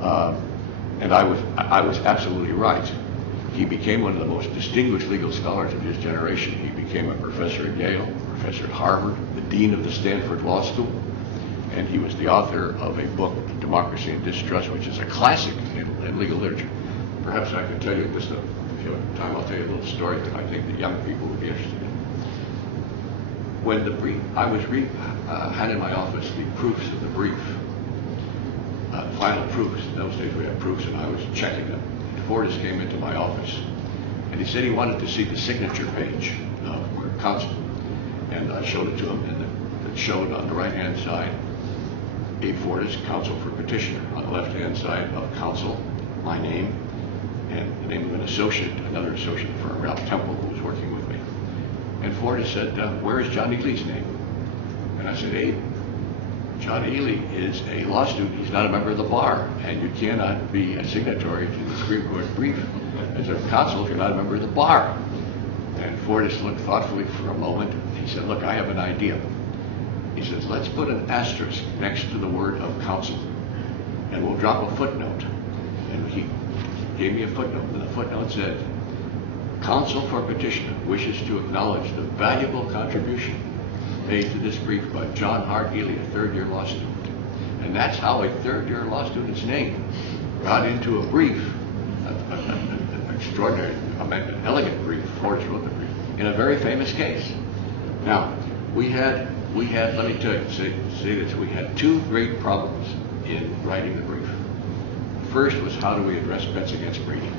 And I was absolutely right. He became one of the most distinguished legal scholars of his generation. He became a professor at Yale, professor at Harvard, the dean of the Stanford Law School, and he was the author of a book, Democracy and Distrust, which is a classic in legal literature. Perhaps I could tell you just if you have time, I'll tell you a little story that I think the young people would be interested in. When the brief, I was had in my office the proofs of the brief, final proofs. In those days we had proofs, and I was checking them. And Fortas came into my office, and he said he wanted to see the signature page for counsel, and I showed it to him, and it showed on the right-hand side Abe Fortas, counsel for petitioner. On the left-hand side of counsel, my name, and the name of an associate, another associate firm, Ralph Temple, who was working with me. And Fortas said, where is John Ely's name? And I said, Abe, John Ely is a law student. He's not a member of the bar, and you cannot be a signatory to the Supreme Court brief as a counsel if you're not a member of the bar. And Fortas looked thoughtfully for a moment. He said, look, I have an idea. He says, let's put an asterisk next to the word of counsel, and we'll drop a footnote. And he gave me a footnote, and the footnote said, counsel for petitioner wishes to acknowledge the valuable contribution made to this brief by John Hart Ely, a third-year law student. And that's how a third-year law student's name got into a brief, an extraordinary, an elegant brief. Fortas wrote the brief in a very famous case. Now, we had, let me tell you, say this, we had two great problems in writing the brief. First was, how do we address bets against Brady?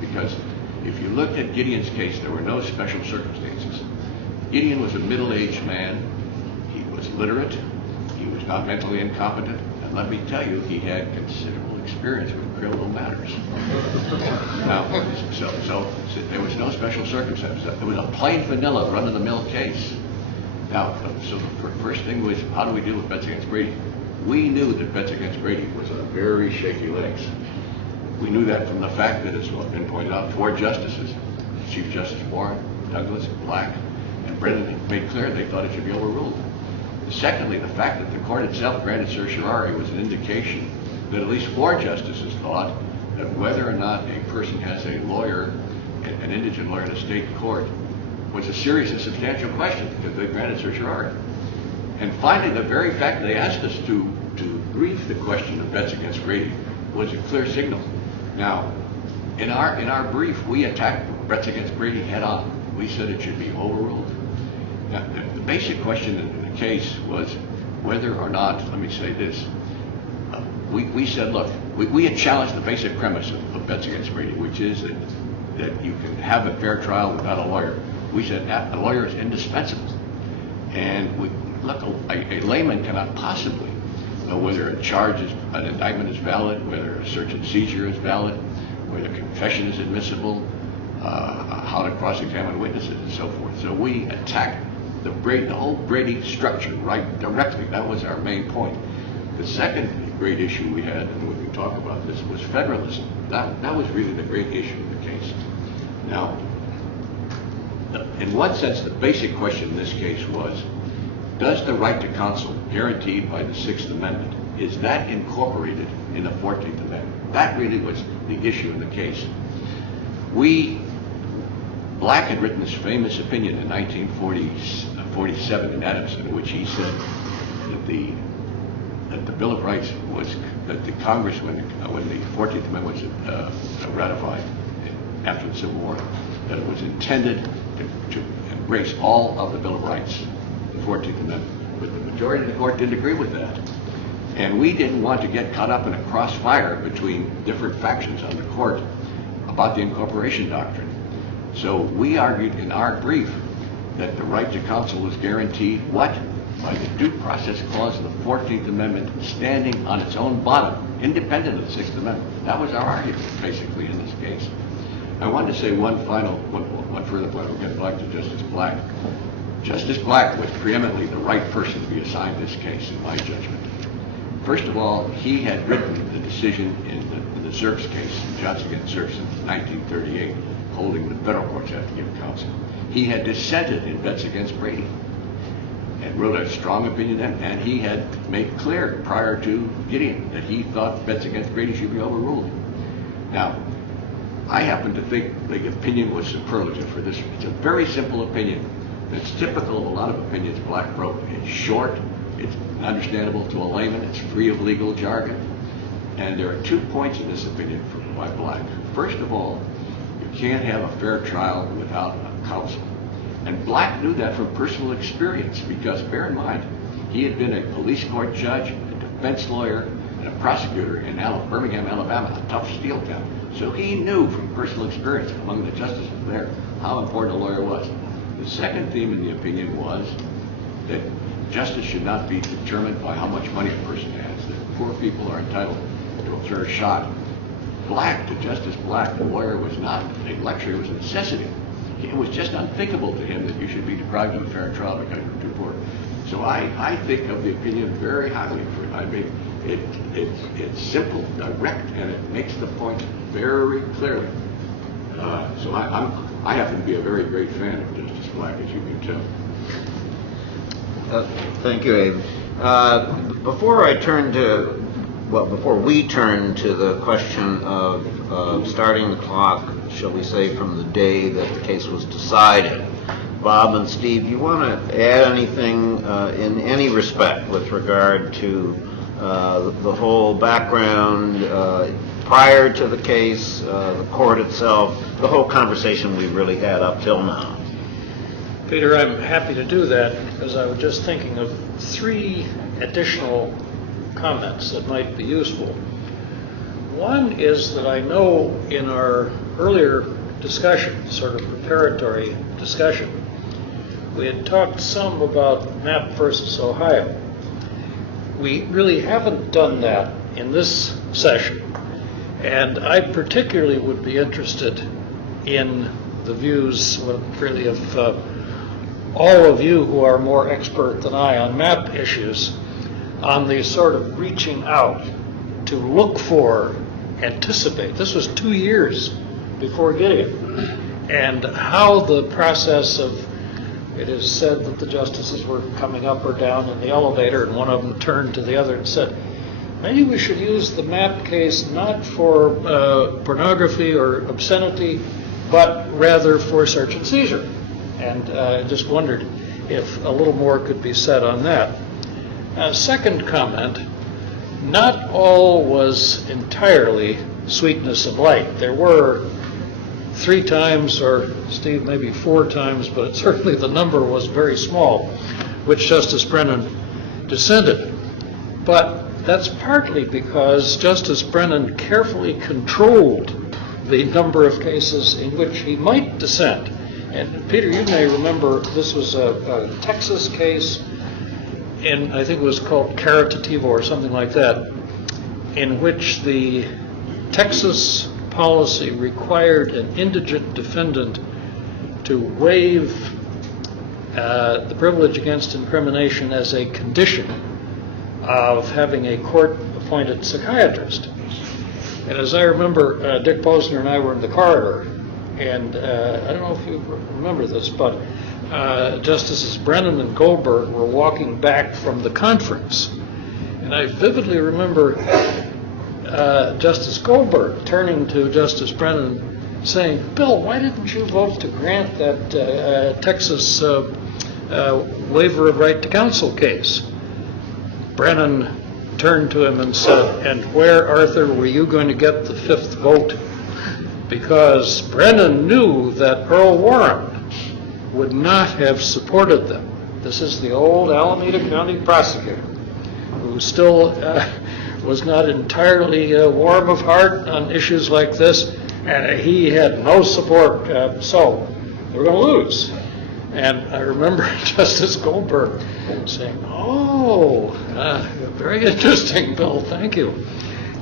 Because if you looked at Gideon's case, there were no special circumstances. Gideon was a middle-aged man. He was literate. He was not mentally incompetent. And let me tell you, he had considerable experience with criminal matters. Now, so there was no special circumstances. It was a plain vanilla, run-of-the-mill case. Now, so the first thing was, how do we deal with bets against Brady? We knew that bets against Brady was on very shaky legs. We knew that from the fact that, as has been pointed out, four justices, Chief Justice Warren, Douglas, Black, and Brennan, made clear they thought it should be overruled. Secondly, the fact that the court itself granted certiorari was an indication that at least 4 justices thought that whether or not a person has a lawyer, an indigent lawyer in a state court, was a serious and substantial question because they granted certiorari. And finally, the very fact they asked us to brief the question of Betts against Brady was a clear signal. Now, in our brief, we attacked Betts against Brady head on. We said it should be overruled. Now, the basic question in the case was whether or not, let me say this, we said, look, we had challenged the basic premise of Betts against Brady, which is that you can have a fair trial without a lawyer. We said that a lawyer is indispensable. And look, a layman cannot possibly know whether a charge is, an indictment is valid, whether a search and seizure is valid, whether confession is admissible, how to cross-examine witnesses and so forth. So we attacked the whole Brady structure right directly. That was our main point. The second great issue we had, and we can talk about this, was federalism. That was really the great issue in the case. Now, in one sense, the basic question in this case was, does the right to counsel guaranteed by the 6th Amendment, is that incorporated in the 14th Amendment? That really was the issue in the case. Black had written this famous opinion in 1947 in Adamson, in which he said that the Bill of Rights was, that the Congress, when the 14th Amendment was ratified after the Civil War, that it was intended to embrace all of the Bill of Rights, the 14th Amendment. But the majority of the court didn't agree with that. And we didn't want to get caught up in a crossfire between different factions on the court about the incorporation doctrine. So we argued in our brief that the right to counsel was guaranteed, what? By the due process clause of the 14th Amendment standing on its own bottom, independent of the 6th Amendment. That was our argument, basically, in this case. I wanted to say one further point. We'll get back to Justice Black. Justice Black was preeminently the right person to be assigned this case, in my judgment. First of all, he had written the decision in the Zerks case, Johnson against Zerks in 1938, holding the federal courts have to give counsel. He had dissented in Betts against Brady and wrote a strong opinion then, and he had made clear prior to Gideon that he thought Betts against Brady should be overruled. Now, I happen to think the opinion was superlative for this. It's a very simple opinion. It's typical of a lot of opinions Black wrote. It's short, it's understandable to a layman, it's free of legal jargon. And there are 2 points in this opinion by Black. First of all, you can't have a fair trial without a counsel. And Black knew that from personal experience because, bear in mind, he had been a police court judge, a defense lawyer, and a prosecutor in Birmingham, Alabama, a tough steel town. So he knew from personal experience among the justices there how important a lawyer was. The second theme in the opinion was that justice should not be determined by how much money a person has, that poor people are entitled to a fair shot. Black, to Justice Black, the lawyer was not a luxury, it was a necessity. It was just unthinkable to him that you should be deprived of a fair trial because you're too poor. So I think of the opinion very highly. I mean, it's simple, direct, and it makes the point very clearly. So I happen to be a very great fan of Justice Black, as you can tell. Thank you, Abe. Before we turn to the question of starting the clock, shall we say, from the day that the case was decided, Bob and Steve, you want to add anything in any respect with regard to the whole background prior to the case, the court itself, the whole conversation we've really had up till now? Peter, I'm happy to do that because I was just thinking of 3 additional comments that might be useful. One is that I know in our earlier discussion, sort of preparatory discussion, we had talked some about Knapp versus Ohio. We really haven't done that in this session, and I particularly would be interested in the views really of all of you who are more expert than I on map issues, on the sort of reaching out to look for, anticipate. This was 2 years before Gideon, and how the process of, it is said that the justices were coming up or down in the elevator, and one of them turned to the other and said, maybe we should use the MAP case not for pornography or obscenity, but rather for search and seizure. And I just wondered if a little more could be said on that. Second comment, not all was entirely sweetness and light. There were 3 times, or Steve, maybe 4 times, but certainly the number was very small, which Justice Brennan dissented. But that's partly because Justice Brennan carefully controlled the number of cases in which he might dissent. And Peter, you may remember this was a Texas case in, I think it was called Caritativo or something like that, in which the Texas policy required an indigent defendant to waive the privilege against incrimination as a condition of having a court-appointed psychiatrist. And as I remember, Dick Posner and I were in the corridor, and I don't know if you remember this, but Justices Brennan and Goldberg were walking back from the conference. And I vividly remember Justice Goldberg turning to Justice Brennan saying, "Bill, why didn't you vote to grant that Texas waiver of right to counsel case?" Brennan turned to him and said, "And where, Arthur, were you going to get the 5th vote?" Because Brennan knew that Earl Warren would not have supported them. This is the old Alameda County prosecutor who still was not entirely warm of heart on issues like this, and he had no support, so they were going to lose. And I remember Justice Goldberg saying, "Oh, very interesting, Bill, thank you."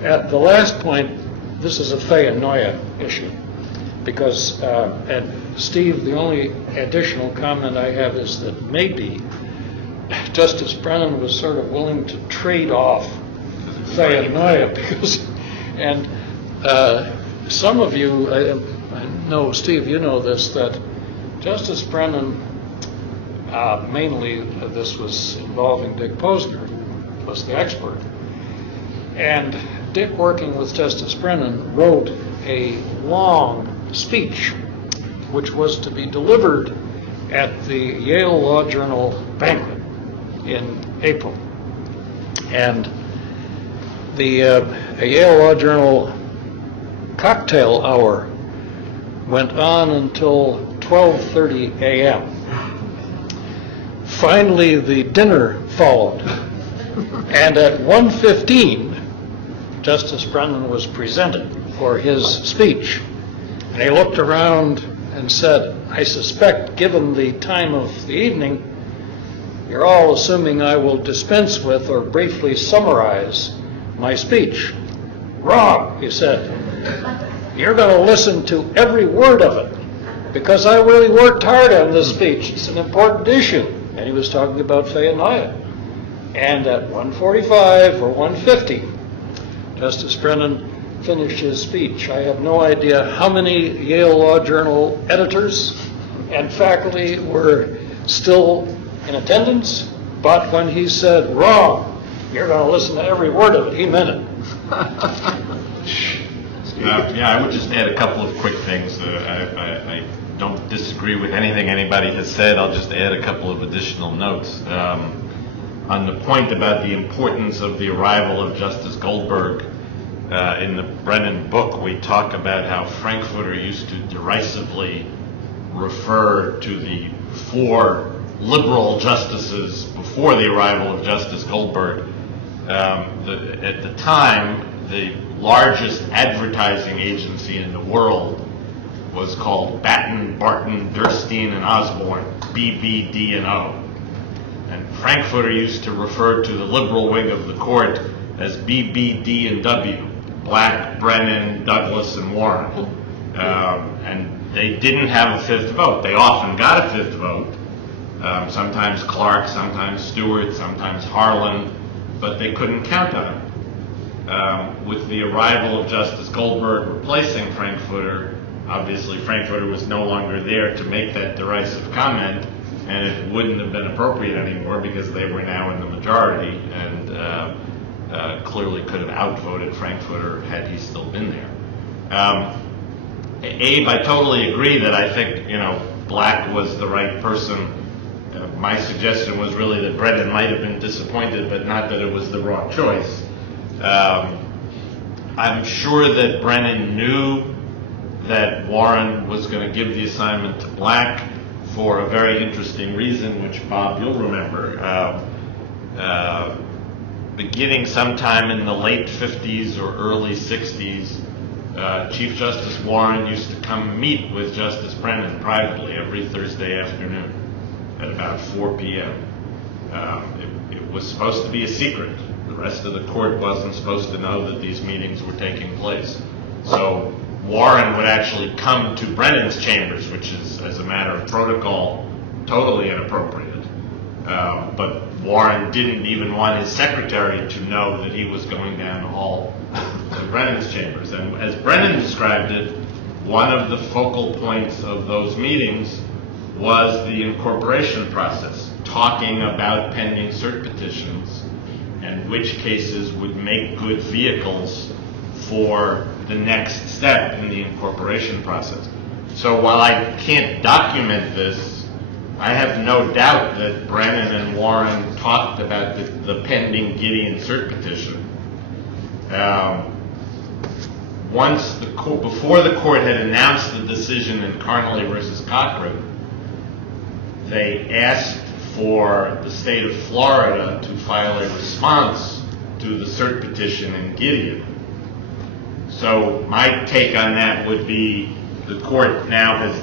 At the last point, this is a Fayanoia issue, because, and Steve, the only additional comment I have is that maybe Justice Brennan was sort of willing to trade off Fayanoia, because, and some of you, I know, Steve, you know this, that Justice Brennan, mainly this was involving Dick Posner, was the expert, and Dick, working with Justice Brennan, wrote a long speech which was to be delivered at the Yale Law Journal banquet in April. And the Yale Law Journal cocktail hour went on until 12:30 a.m. Finally, the dinner followed, and at 1:15, Justice Brennan was presented for his speech. And he looked around and said, "I suspect, given the time of the evening, you're all assuming I will dispense with or briefly summarize my speech." "Wrong," he said. "You're going to listen to every word of it, because I really worked hard on this speech. It's an important issue." And he was talking about Fayanoia. And at 1:45 or 1:50, Justice Brennan finished his speech. I have no idea how many Yale Law Journal editors and faculty were still in attendance, but when he said, "Wrong, you're going to listen to every word of it," he meant it. Yeah, I would just add a couple of quick things. I don't disagree with anything anybody has said. I'll just add a couple of additional notes. On the point about the importance of the arrival of Justice Goldberg, in the Brennan book, we talk about how Frankfurter used to derisively refer to the 4 liberal justices before the arrival of Justice Goldberg. At the time, the largest advertising agency in the world was called Batten, Barton, Durstein, and Osborne, BBD&O. And Frankfurter used to refer to the liberal wing of the court as BBD&W, Black, Brennan, Douglas, and Warren. And they didn't have a 5th vote. They often got a 5th vote, sometimes Clerks, sometimes Stewart, sometimes Harlan, but they couldn't count on it. With the arrival of Justice Goldberg replacing Frankfurter, obviously Frankfurter was no longer there to make that derisive comment, and it wouldn't have been appropriate anymore because they were now in the majority, and clearly could have outvoted Frankfurter had he still been there. Abe, I totally agree that I think, Black was the right person. My suggestion was really that Brennan might have been disappointed, but not that it was the wrong choice. I'm sure that Brennan knew that Warren was going to give the assignment to Black for a very interesting reason, which, Bob, you'll remember. Beginning sometime in the late 50s or early 60s, Chief Justice Warren used to come meet with Justice Brennan privately every Thursday afternoon at about 4 p.m. It was supposed to be a secret. The rest of the court wasn't supposed to know that these meetings were taking place. So Warren would actually come to Brennan's chambers, which is, as a matter of protocol, totally inappropriate. But Warren didn't even want his secretary to know that he was going down the hall to Brennan's chambers. And as Brennan described it, one of the focal points of those meetings was the incorporation process, talking about pending cert petitions and which cases would make good vehicles for the next step in the incorporation process. So while I can't document this, I have no doubt that Brennan and Warren talked about the pending Gideon cert petition. Before the court had announced the decision in Carnley versus Cochran, they asked for the state of Florida to file a response to the cert petition in Gideon. So my take on that would be the court now has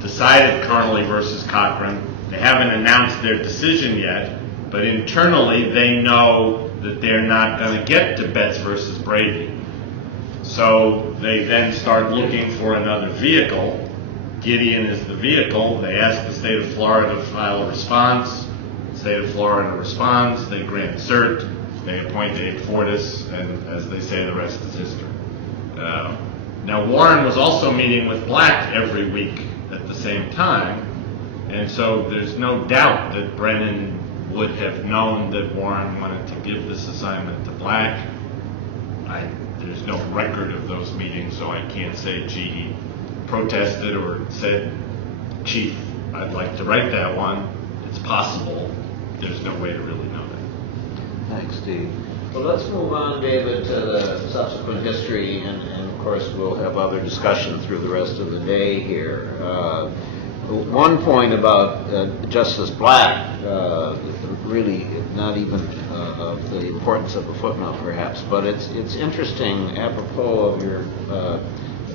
decided Carnley versus Cochran. They haven't announced their decision yet, but internally they know that they're not going to get to Betts versus Brady. So they then start looking for another vehicle. Gideon is the vehicle. They ask the state of Florida to file a response. The state of Florida responds. They grant cert. They appoint Abe Fortas, and as they say, the rest is history. Now, Warren was also meeting with Black every week at the same time, and so there's no doubt that Brennan would have known that Warren wanted to give this assignment to Black. There's no record of those meetings, so I can't say, gee, he protested or said, Chief, I'd like to write that one. It's possible. There's no way to really know that. Thanks, Steve. Well, let's move on, David, to the subsequent history, and of course we'll have other discussion through the rest of the day here. One point about Justice Black, really not even of the importance of a footnote perhaps, but it's interesting, apropos of your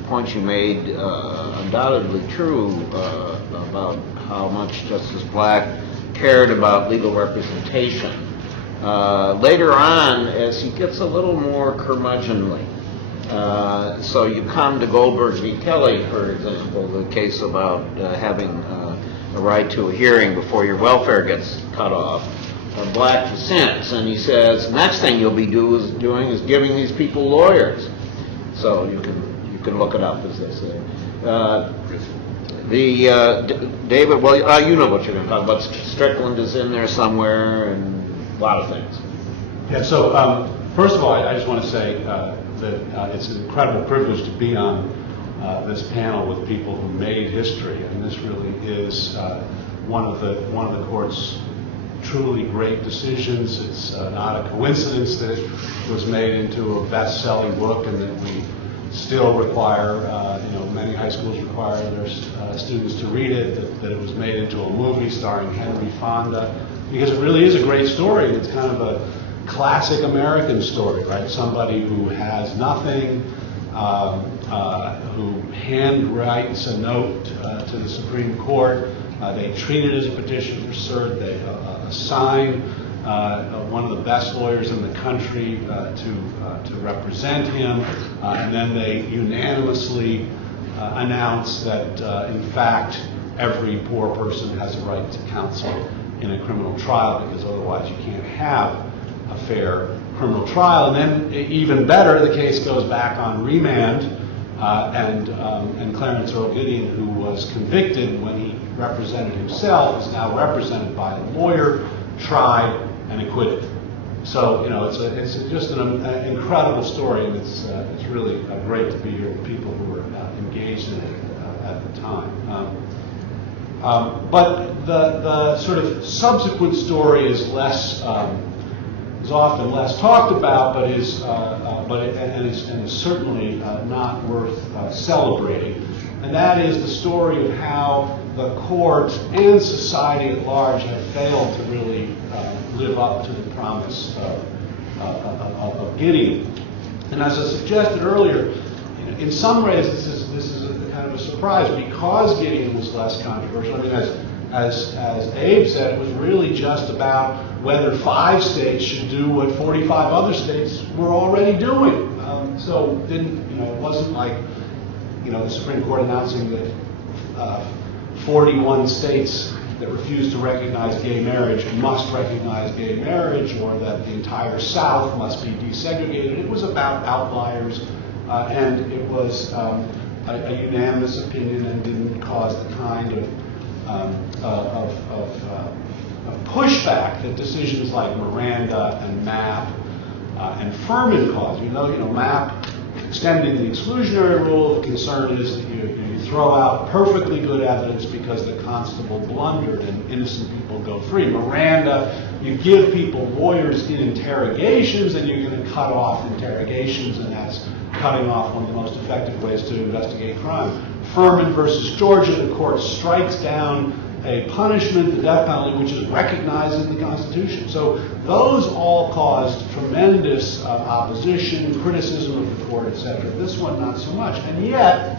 points you made, undoubtedly true about how much Justice Black cared about legal representation. Later on, as he gets a little more curmudgeonly, so you come to Goldberg v. Kelly, for example, the case about having a right to a hearing before your welfare gets cut off. Black dissents, and he says, the next thing you'll be doing is giving these people lawyers. So you can look it up, as they say. David, well, you know what you're going to talk about. Strickland is in there somewhere, and a lot of things. Yeah, so first of all, I just want to say that it's an incredible privilege to be on this panel with people who made history, and this really is one of the court's truly great decisions. It's not a coincidence that it was made into a best-selling book, and that we still require, many high schools require their students to read it, that it was made into a movie starring Henry Fonda, because it really is a great story. It's kind of a classic American story, right? Somebody who has nothing, who handwrites a note to the Supreme Court. They treat it as a petition for cert. They assign one of the best lawyers in the country to represent him, and then they unanimously announce that, in fact, every poor person has a right to counsel in a criminal trial, because otherwise you can't have a fair criminal trial. And then, even better, the case goes back on remand, and Clarence Earl Gideon, who was convicted when he represented himself, is now represented by a lawyer, tried, and acquitted. So, it's just an incredible story, and it's really great to be here with people who were engaged in it at the time. But the sort of subsequent story is often less talked about, but is certainly not worth celebrating. And that is the story of how the court and society at large have failed to really live up to the promise of Gideon. And as I suggested earlier, in some ways this is a kind of a surprise because Gideon was less controversial. I mean, as Abe said, it was really just about whether 5 states should do what 45 other states were already doing. So it wasn't like the Supreme Court announcing that 41 states that refuse to recognize gay marriage must recognize gay marriage, or that the entire South must be desegregated. It was about outliers, and it was a unanimous opinion and didn't cause the kind of pushback that decisions like Miranda and Mapp and Furman caused. Mapp extending the exclusionary rule, the concern is that you throw out perfectly good evidence because the constable blundered and innocent people go free. Miranda, you give people lawyers in interrogations and you're going to cut off interrogations, and that's cutting off one of the most effective ways to investigate crime. Furman versus Georgia, the court strikes down a punishment, the death penalty, which is recognized in the Constitution. So those all caused tremendous opposition, criticism of the court, etc. This one, not so much. And yet,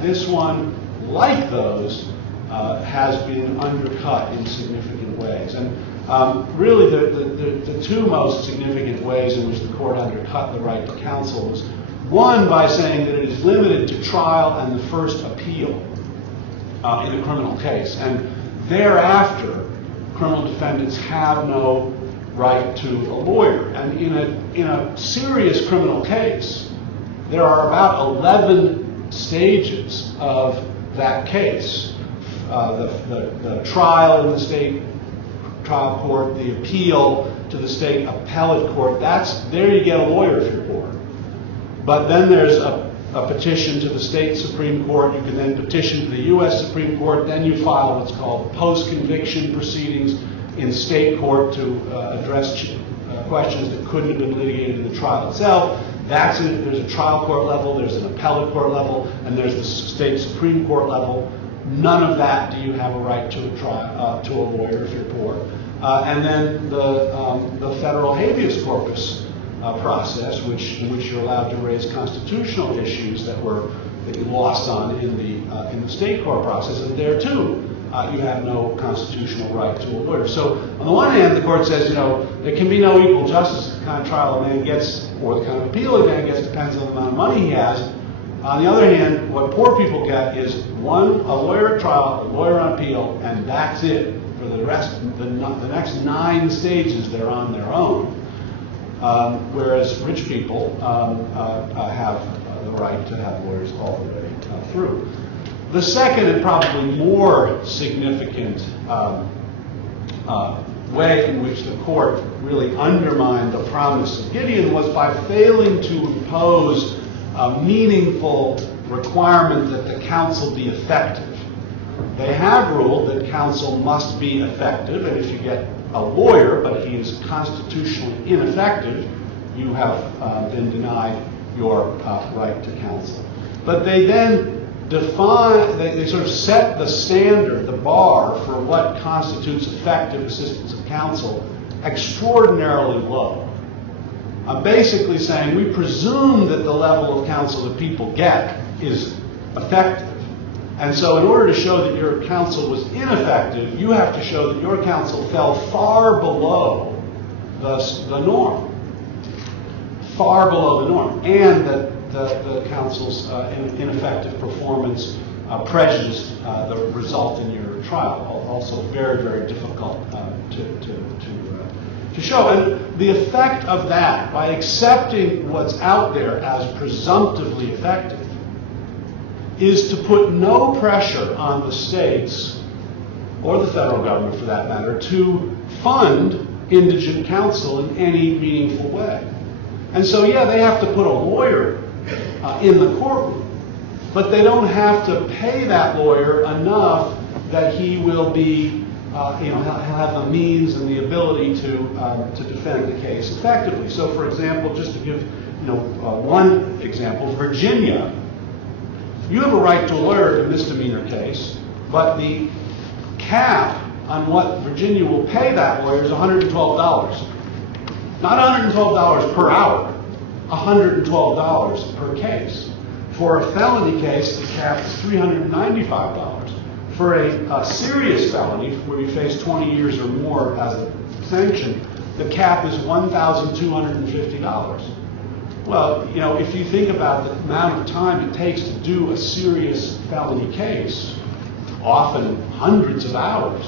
this one, like those, has been undercut in significant ways. And really, the two most significant ways in which the court undercut the right to counsel was, one, by saying that it is limited to trial and the first appeal in a criminal case. And thereafter, criminal defendants have no right to a lawyer. And in a serious criminal case, there are about 11 stages of that case. The trial in the state trial court, the appeal to the state appellate court, there you get a lawyer if you're poor. But then there's a petition to the state Supreme Court. You can then petition to the U.S. Supreme Court. Then you file what's called post-conviction proceedings in state court to address questions that couldn't have been litigated in the trial itself. That's it. There's a trial court level, there's an appellate court level, and there's the state Supreme Court level. None of that do you have a right to a lawyer if you're poor. And then the federal habeas corpus process, in which you're allowed to raise constitutional issues that you lost on in the state court process, and there too you have no constitutional right to a lawyer. So on the one hand, the court says, there can be no equal justice. The kind of trial a man gets, or the kind of appeal a man gets, depends on the amount of money he has. On the other hand, what poor people get is a lawyer at trial, a lawyer on appeal, and that's it. For the rest, the next 9 stages, they're on their own. Whereas rich people have the right to have lawyers all the way through. The second and probably more significant way in which the court really undermined the promise of Gideon was by failing to impose a meaningful requirement that the counsel be effective. They have ruled that counsel must be effective, and if you get a lawyer, but he is constitutionally ineffective, you have been denied your right to counsel. But they then they sort of set the standard, the bar for what constitutes effective assistance of counsel extraordinarily low. I'm basically saying we presume that the level of counsel that people get is effective. And so in order to show that your counsel was ineffective, you have to show that your counsel fell far below the norm. Far below the norm. And that the counsel's ineffective performance prejudiced the result in your trial. Also very, very difficult to show. And the effect of that, by accepting what's out there as presumptively effective, is to put no pressure on the states, or the federal government for that matter, to fund indigent counsel in any meaningful way. And so, yeah, they have to put a lawyer in the courtroom, but they don't have to pay that lawyer enough that he will be, he'll have the means and the ability to defend the case effectively. So, for example, just to give one example, Virginia, you have a right to a lawyer in a misdemeanor case, but the cap on what Virginia will pay that lawyer is $112. Not $112 per hour, $112 per case. For a felony case, the cap is $395. For a serious felony, where you face 20 years or more as a sanction, the cap is $1,250. Well, if you think about the amount of time it takes to do a serious felony case, often hundreds of hours,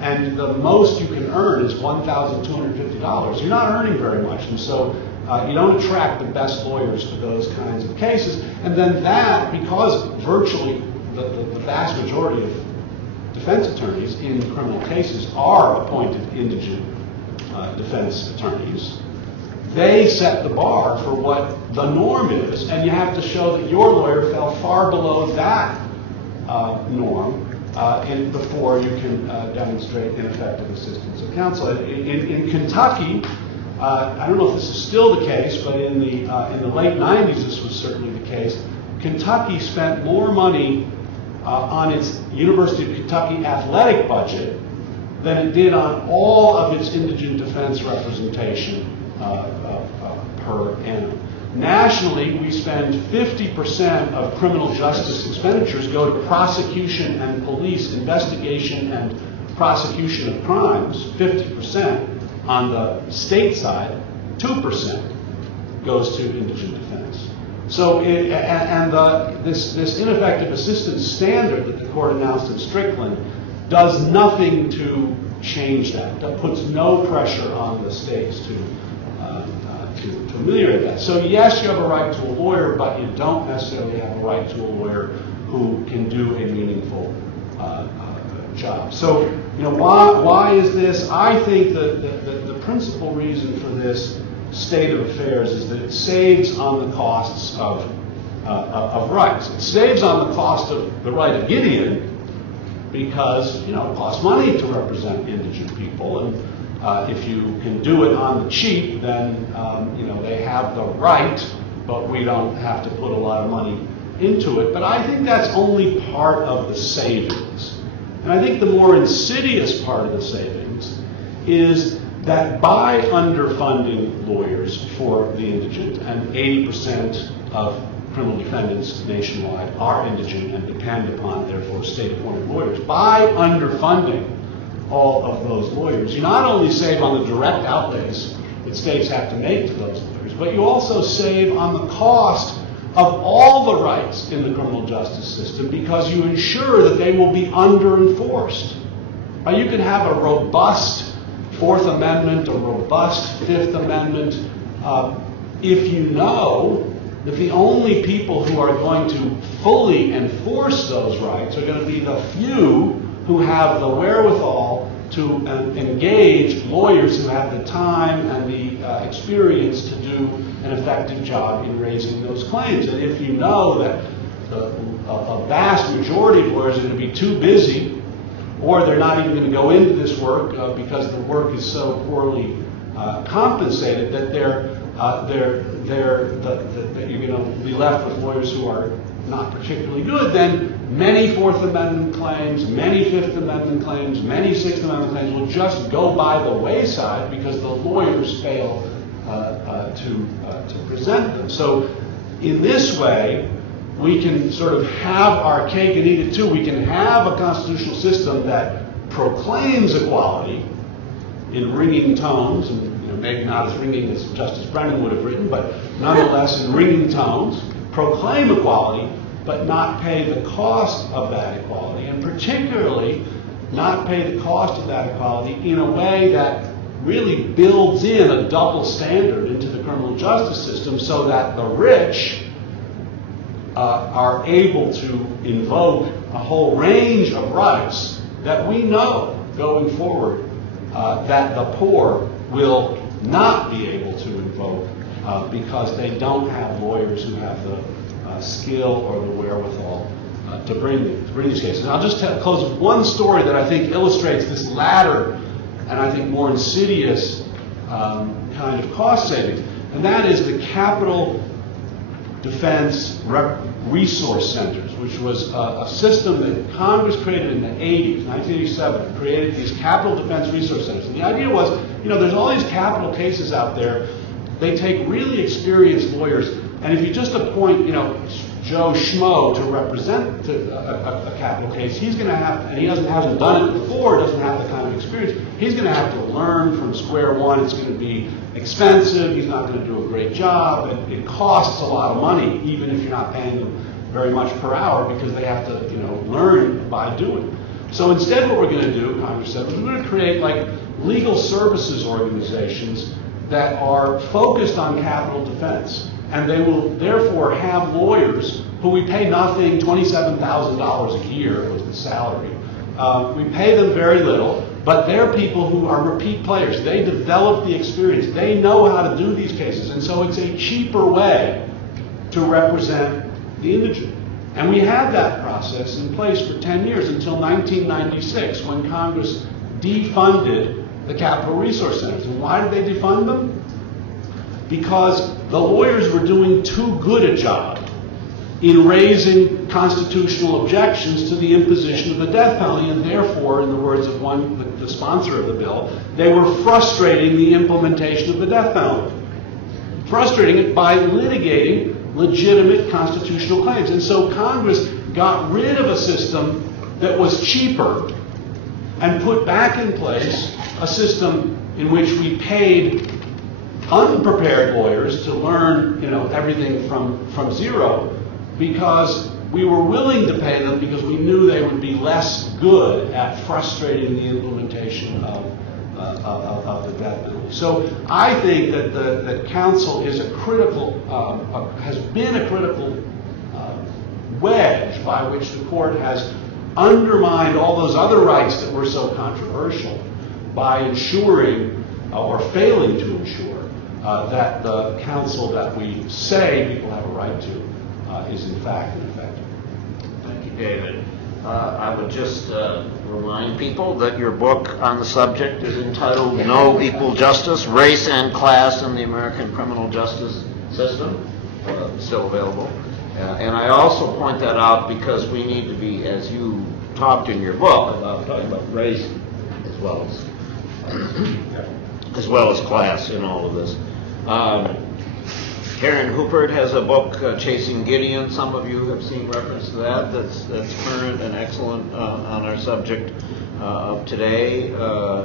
and the most you can earn is $1,250. You're not earning very much, and so you don't attract the best lawyers for those kinds of cases. And then that, because virtually the vast majority of defense attorneys in criminal cases are appointed indigent defense attorneys, they set the bar for what the norm is, and you have to show that your lawyer fell far below that norm before you can demonstrate ineffective assistance of counsel. In Kentucky, I don't know if this is still the case, but in the late 90s this was certainly the case. Kentucky spent more money on its University of Kentucky athletic budget than it did on all of its indigent defense representation per annum. Nationally, we spend 50% of criminal justice expenditures go to prosecution and police investigation and prosecution of crimes, 50%. On the state side, 2% goes to indigent defense. So, this ineffective assistance standard that the court announced in Strickland does nothing to change that. That puts no pressure on the states to ameliorate that. So yes, you have a right to a lawyer, but you don't necessarily have a right to a lawyer who can do a meaningful job. So, why is this? I think that the principal reason for this state of affairs is that it saves on the costs of rights. It saves on the cost of the right of Gideon because, it costs money to represent indigent people, and if you can do it on the cheap, then, they have the right, but we don't have to put a lot of money into it. But I think that's only part of the savings. And I think the more insidious part of the savings is that by underfunding lawyers for the indigent, and 80% of criminal defendants nationwide are indigent and depend upon, therefore, state-appointed lawyers, by underfunding all of those lawyers, you not only save on the direct outlays that states have to make to those lawyers, but you also save on the cost of all the rights in the criminal justice system because you ensure that they will be under-enforced. Now, you can have a robust Fourth Amendment, a robust Fifth Amendment, if you know that the only people who are going to fully enforce those rights are going to be the few who have the wherewithal to engage lawyers who have the time and the experience to do an effective job in raising those claims. And if you know that a vast majority of lawyers are going to be too busy, or they're not even going to go into this work because the work is so poorly compensated that you're going to be left with lawyers who are not particularly good, then many Fourth Amendment claims, many Fifth Amendment claims, many Sixth Amendment claims will just go by the wayside because the lawyers fail to present them. So in this way, we can sort of have our cake and eat it too. We can have a constitutional system that proclaims equality in ringing tones, and maybe not as ringing as Justice Brennan would have written, but nonetheless in ringing tones, proclaim equality, but not pay the cost of that equality, and particularly not pay the cost of that equality in a way that really builds in a double standard into the criminal justice system so that the rich are able to invoke a whole range of rights that we know going forward that the poor will not be able to invoke because they don't have lawyers who have the skill or the wherewithal to bring these cases. And I'll just close with one story that I think illustrates this latter and I think more insidious kind of cost savings, and that is the capital defense resource centers, which was a system that Congress created in the 80s, 1987, created these capital defense resource centers. And the idea was, you know, there's all these capital cases out there. They take really experienced lawyers, and if you just appoint, you know, Joe Schmo to represent a capital case, he's going to have, and he hasn't done it before, doesn't have the kind of experience, he's going to have to learn from square one. It's going to be expensive, he's not going to do a great job, and it costs a lot of money, even if you're not paying them very much per hour, because they have to, you know, learn by doing. So instead what we're going to do, Congress said, we're going to create like legal services organizations that are focused on capital defense. And they will therefore have lawyers who we pay nothing, $27,000 a year was the salary. We pay them very little, but they're people who are repeat players. They develop the experience. They know how to do these cases. And so it's a cheaper way to represent the indigent. And we had that process in place for 10 years until 1996, when Congress defunded the capital resource centers. And why did they defund them? Because the lawyers were doing too good a job in raising constitutional objections to the imposition of the death penalty, and therefore, in the words of one, the sponsor of the bill, they were frustrating the implementation of the death penalty. Frustrating it by litigating legitimate constitutional claims. And so Congress got rid of a system that was cheaper and put back in place a system in which we paid unprepared lawyers to learn, you know, everything from zero, because we were willing to pay them because we knew they would be less good at frustrating the implementation of the death penalty. So I think that that counsel is a critical, has been a critical wedge by which the court has undermined all those other rights that were so controversial by ensuring or failing to ensure that the counsel that we say people have a right to is in fact ineffective. Thank you, David. I would just remind people that your book on the subject is entitled No Equal Justice, Race and Class in the American Criminal Justice System, still available. And I also point that out because we need to be, as you talked in your book, about talking about race as well as class in all of this. Karen Hoopert has a book, Chasing Gideon. Some of you have seen reference to that. That's current and excellent on our subject of today.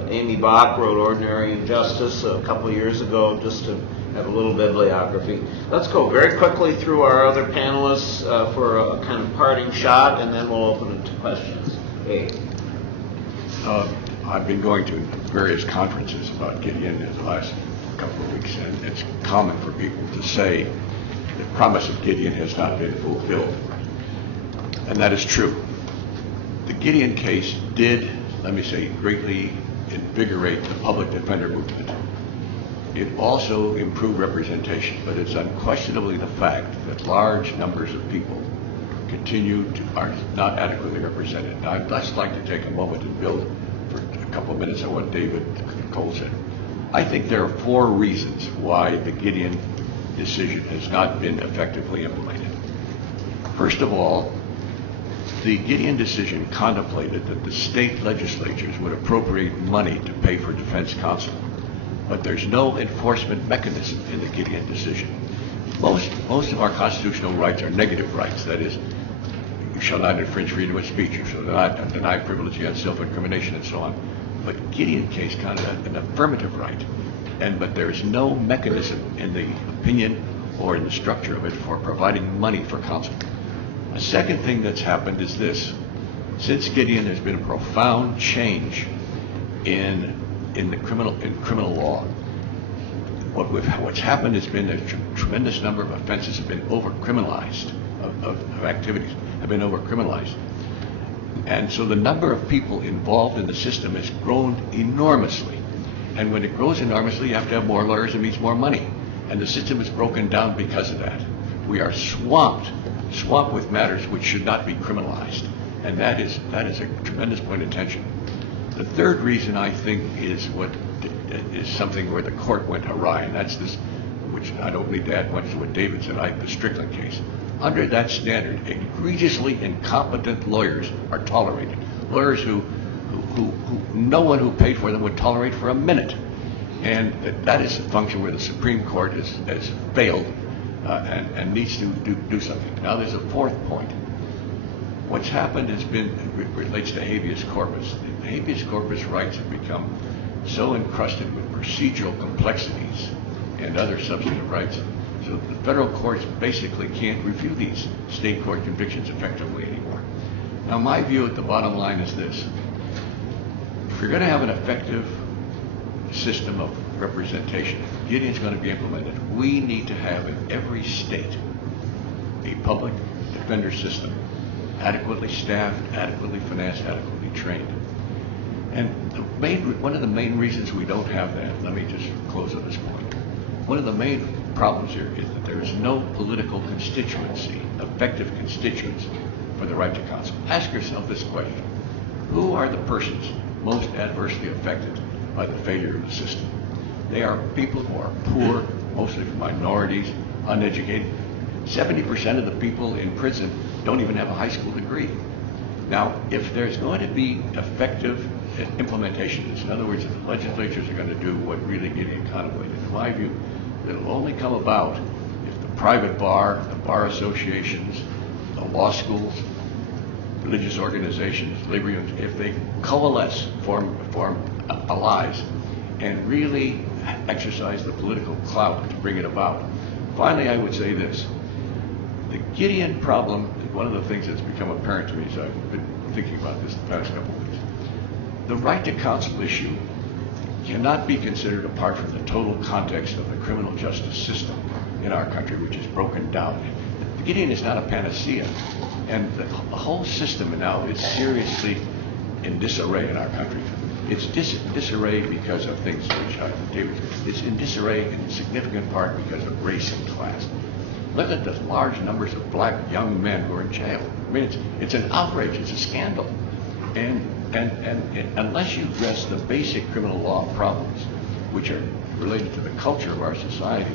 Amy Bach wrote Ordinary Injustice a couple of years ago, just to have a little bibliography. Let's go very quickly through our other panelists for a kind of parting shot, and then we'll open it to questions. Abe. I've been going to various conferences about Gideon in the last couple of weeks, and it's common for people to say the promise of Gideon has not been fulfilled. And that is true. The Gideon case did, let me say, greatly invigorate the public defender movement. It also improved representation, but it's unquestionably the fact that large numbers of people are not adequately represented. Now, I'd just like to take a moment and build for a couple of minutes on what David Cole said. I think there are 4 reasons why the Gideon decision has not been effectively implemented. First of all, the Gideon decision contemplated that the state legislatures would appropriate money to pay for defense counsel, but there's no enforcement mechanism in the Gideon decision. Most of our constitutional rights are negative rights. That is, you shall not infringe freedom of speech, you shall not deny privilege against self-incrimination, and so on. But Gideon case kind of an affirmative right, but there is no mechanism in the opinion or in the structure of it for providing money for counsel. A second thing that's happened is this: since Gideon, there's been a profound change in criminal law. What's happened has been a tremendous number of offenses have been over-criminalized, of activities have been over-criminalized. And so the number of people involved in the system has grown enormously. And when it grows enormously, you have to have more lawyers, it means more money. And the system is broken down because of that. We are swamped with matters which should not be criminalized. And that is a tremendous point of tension. The third reason, I think, is something where the court went awry, and that's this, which I don't need to add much to what David said, the Strickland case. Under that standard, egregiously incompetent lawyers are tolerated. Lawyers who no one who paid for them would tolerate for a minute. And that is a function where the Supreme Court has failed and needs to do something. Now there's a fourth point. What's happened relates to habeas corpus. The habeas corpus rights have become so encrusted with procedural complexities and other substantive rights, so the federal courts basically can't review these state court convictions effectively anymore. Now my view at the bottom line is this. If you're going to have an effective system of representation, if Gideon's going to be implemented, we need to have in every state a public defender system, adequately staffed, adequately financed, adequately trained. And one of the main reasons we don't have that, let me just close on this point. One of the main problems here is that there is no political constituency, effective constituents for the right to counsel. Ask yourself this question. Who are the persons most adversely affected by the failure of the system? They are people who are poor, mostly minorities, uneducated. 70% of the people in prison don't even have a high school degree. Now, if there's going to be effective implementation of this, in other words, if the legislatures are going to do what really Gideon contemplated, in my view, it'll only come about if the private bar, the bar associations, the law schools, religious organizations, labor unions, if they coalesce, form allies, and really exercise the political clout to bring it about. Finally, I would say this. The Gideon problem, one of the things that's become apparent to me as I've been thinking about this the past couple of weeks, the right to counsel issue cannot be considered apart from the total context of the criminal justice system in our country, which is broken down. The Gideon is not a panacea, and the whole system now is seriously in disarray in our country. It's disarray because of things which David, it's in disarray in significant part because of race and class. Look at the large numbers of black young men who are in jail. I mean, it's an outrage, it's a scandal. And unless you address the basic criminal law problems, which are related to the culture of our society,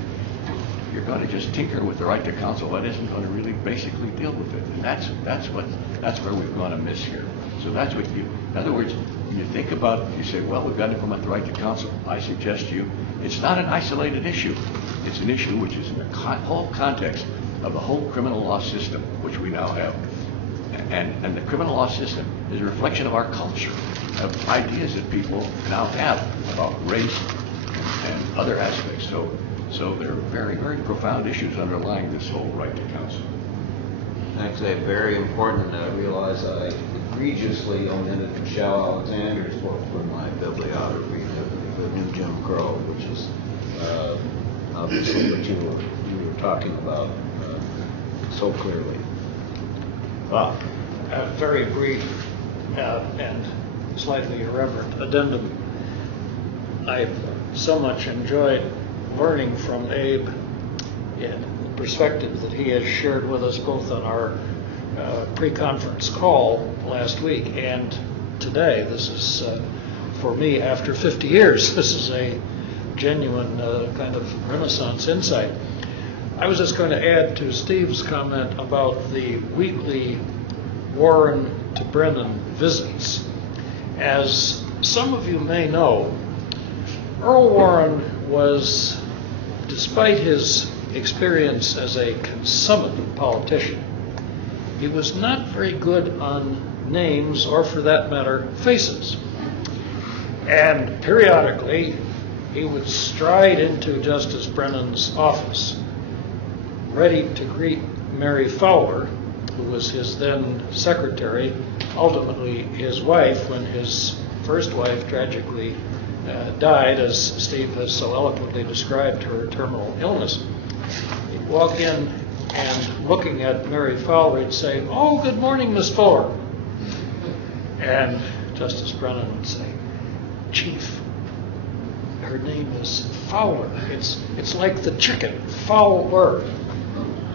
you're going to just tinker with the right to counsel that isn't going to really basically deal with it. And that's where we've gone amiss here. So that's what in other words, when you think about, you say, well, we've got to implement the right to counsel. I suggest to you, it's not an isolated issue. It's an issue which is in the whole context of the whole criminal law system, which we now have. And the criminal law system is a reflection of our culture, of ideas that people now have about race and other aspects. So there are very, very profound issues underlying this whole right to counsel. Thanks, Dave. Very important. I realize I egregiously omitted Michelle Alexander's work from my bibliography, the New Jim Crow, which is obviously what you were talking about so clearly. Well, A very brief and slightly irreverent addendum. I so much enjoyed learning from Abe in the perspective that he has shared with us both on our pre-conference call last week and today. This is, for me, after 50 years, this is a genuine kind of Renaissance insight. I was just going to add to Steve's comment about the weekly Warren to Brennan visits. As some of you may know, Earl Warren was, despite his experience as a consummate politician, he was not very good on names or, for that matter, faces. And periodically, he would stride into Justice Brennan's office, ready to greet Mary Fowler, who was his then secretary, ultimately his wife when his first wife tragically died, as Steve has so eloquently described her terminal illness. He'd walk in and, looking at Mary Fowler, he'd say, "Oh, good morning, Miss Fuller." And Justice Brennan would say, "Chief, her name is Fowler. It's like the chicken, Fowler.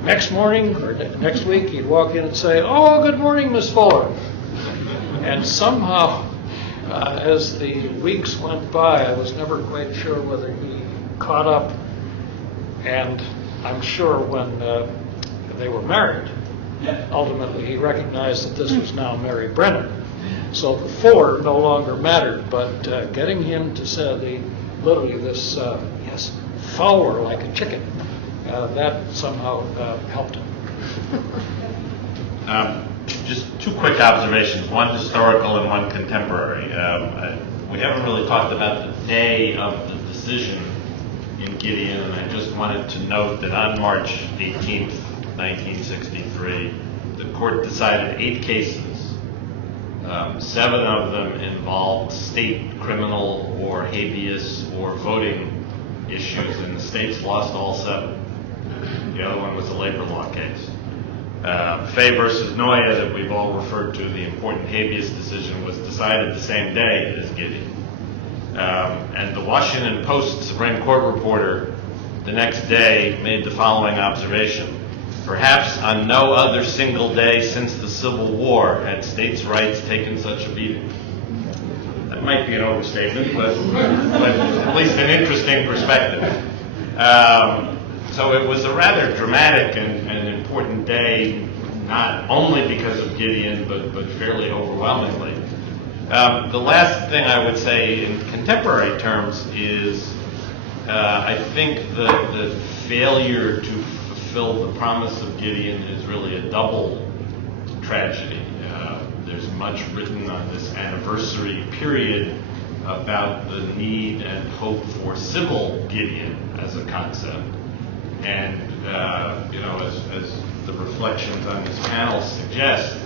Next morning or next week, he'd walk in and say, "Oh, good morning, Miss Fuller." And somehow, as the weeks went by, I was never quite sure whether he caught up. And I'm sure when they were married, ultimately he recognized that this was now Mary Brennan. So the Fuller no longer mattered, but getting him to say literally this, yes, Fowler like a chicken, that somehow helped him. Just two quick observations, one historical and one contemporary. We haven't really talked about the day of the decision in Gideon, and I just wanted to note that on March 18th, 1963, the court decided 8 cases. 7 of them involved state criminal or habeas or voting issues, and the states lost all 7. The other one was a labor law case. Fay versus Noya, that we've all referred to, the important habeas decision, was decided the same day as Gideon. And the Washington Post Supreme Court reporter the next day made the following observation: perhaps on no other single day since the Civil War had states' rights taken such a beating. That might be an overstatement, but at least an interesting perspective. So it was a rather dramatic and important day, not only because of Gideon, but fairly overwhelmingly. The last thing I would say in contemporary terms is I think the failure to fulfill the promise of Gideon is really a double tragedy. There's much written on this anniversary period about the need and hope for civil Gideon as a concept. And, as the reflections on this panel suggest,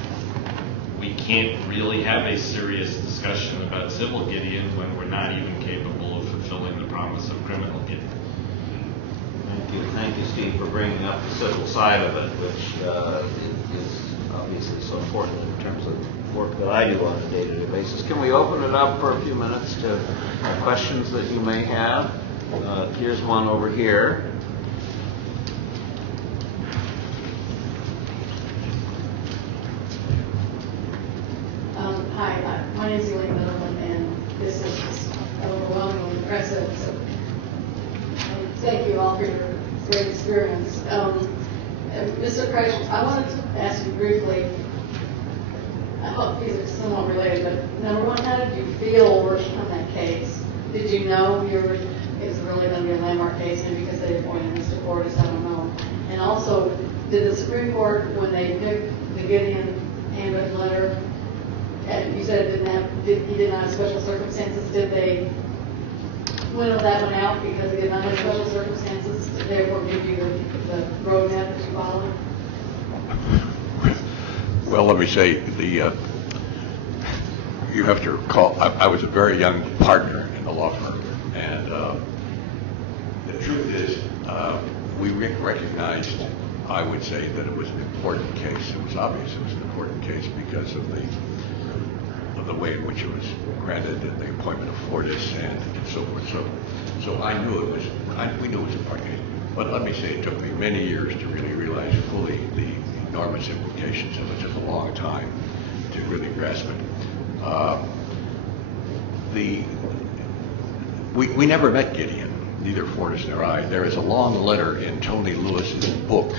we can't really have a serious discussion about civil Gideon when we're not even capable of fulfilling the promise of criminal Gideon. Thank you, Steve, for bringing up the civil side of it, which is obviously so important in terms of work that I do on a day-to-day basis. Can we open it up for a few minutes to questions that you may have? Here's one over here. Hi, my name is Elaine Middleman, and this is just overwhelmingly impressive. So, thank you all for your great experience. Mr. Craig, I wanted to ask you briefly, I hope these are somewhat related, but number one, how did you feel working on that case? Did you know it was really going to be a landmark case, maybe because they appointed Mr. Fortas, I don't know. And also, did the Supreme Court, when they picked the Gideon handbook letter, and you said he did not have special circumstances, did they winnow that one out because he did not have special circumstances, therefore give you the roadmap that you followed? Well, let me say, you have to recall, I was a very young partner in the law firm, and the truth is, we recognized, I would say, that it was an important case. It was obvious it was an important case because of the way in which it was granted, and the appointment of Fortas and so forth. So I knew it was, we knew it was an important case. But let me say, it took me many years to really realize fully the enormous implications of it. It took a long time to really grasp it. We never met Gideon, neither Fortas nor I. There is a long letter in Tony Lewis's book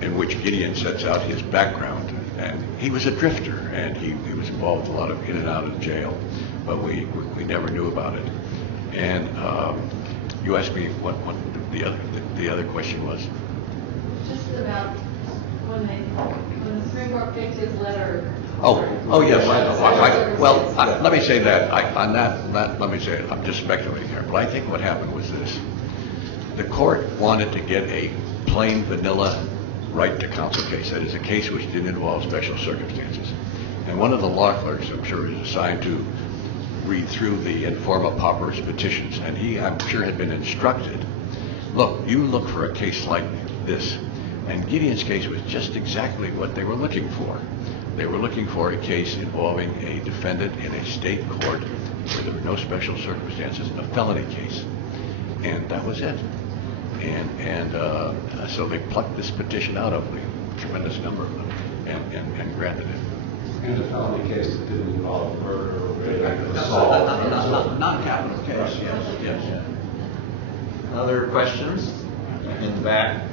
in which Gideon sets out his background. And he was a drifter, and he was involved in a lot of in and out of jail, but we never knew about it. And you asked me what the other question was. Just about when the Supreme Court picked his letter. Oh yes. Let me say that. Let me say it. I'm just speculating here, but I think what happened was this: the court wanted to get a plain vanilla right to counsel case. That is, a case which didn't involve special circumstances. And one of the law clerks, I'm sure, is assigned to read through the informa pauperis petitions, and he, I'm sure, had been instructed, look, you look for a case like this. And Gideon's case was just exactly what they were looking for. They were looking for a case involving a defendant in a state court where there were no special circumstances, a felony case. And that was it. And so they plucked this petition out of a tremendous number of them and granted it. And a felony case that didn't involve murder or rape or assault. Non-capital case, yes. Other questions? In the back.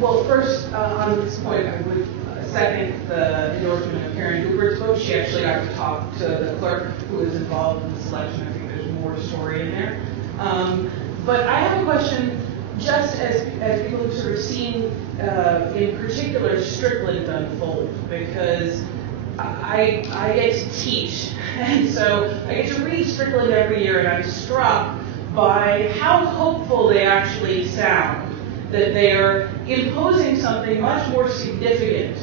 Well, first, on this point, I would second the endorsement of Karen Hubert's book. She actually got to talk to the clerk who was involved in the selection. I think there's more story in there. But I have a question, just as people have sort of seen, in particular, Strickland unfold, because I get to teach, and so I get to read Strickland every year, and I'm struck by how hopeful they actually sound, that they are imposing something much more significant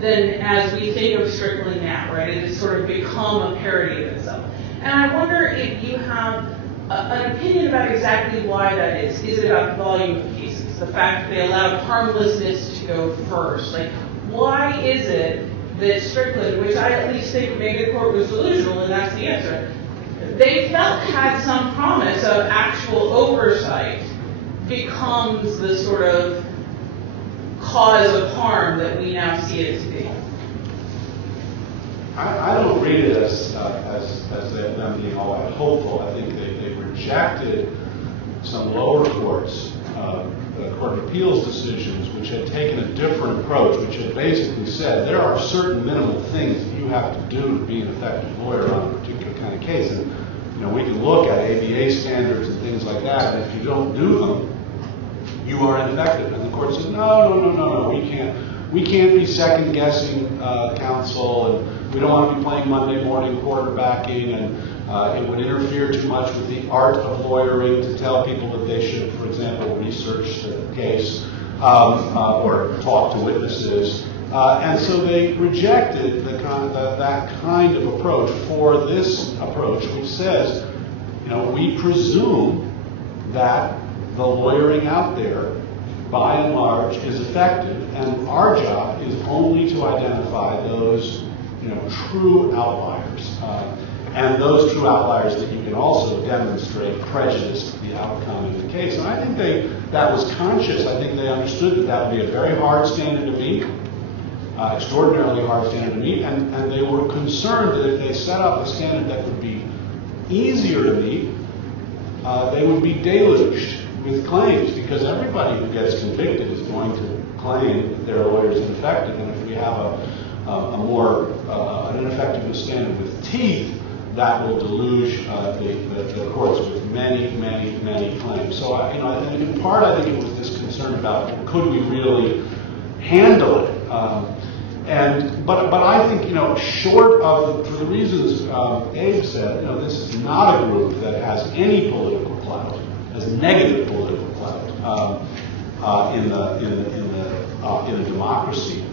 than as we think of Strickland now, right? It has sort of become a parody of itself. And I wonder if you have an opinion about exactly why that is. Is it about the volume of cases? The fact that they allowed harmlessness to go first? Like, why is it that Strickland, which I at least think maybe the court was delusional, and that's the answer, they felt had some promise of actual oversight, becomes the sort of cause of harm that we now see it to be? I don't read it as them being all that hopeful. I think they rejected some lower courts, the Court of Appeals decisions, which had taken a different approach, which had basically said there are certain minimal things that you have to do to be an effective lawyer on a particular kind of case. And we can look at ABA standards and things like that, and if you don't do them, you are ineffective. And the court says, no, we can't be second guessing counsel, and we don't want to be playing Monday morning quarterbacking, and it would interfere too much with the art of lawyering to tell people that they should, for example, research the case or talk to witnesses. And so they rejected that kind of approach for this approach, which says, we presume that the lawyering out there, by and large, is effective, and our job is only to identify those, true outliers, and those true outliers that you can also demonstrate prejudice to the outcome of the case. And I think that was conscious. I think they understood that would be a very hard standard to meet, extraordinarily hard standard to meet, and they were concerned that if they set up a standard that would be easier to meet, they would be deluged with claims, because everybody who gets convicted is going to claim that their lawyer is ineffective, and if we have an ineffectiveness standard with teeth, that will deluge the courts with many, many, many claims. So, and in part, I think it was this concern about could we really handle it. But I think, short of, for the reasons Abe said, this is not a group that has any political clout, has negative political clout in a democracy.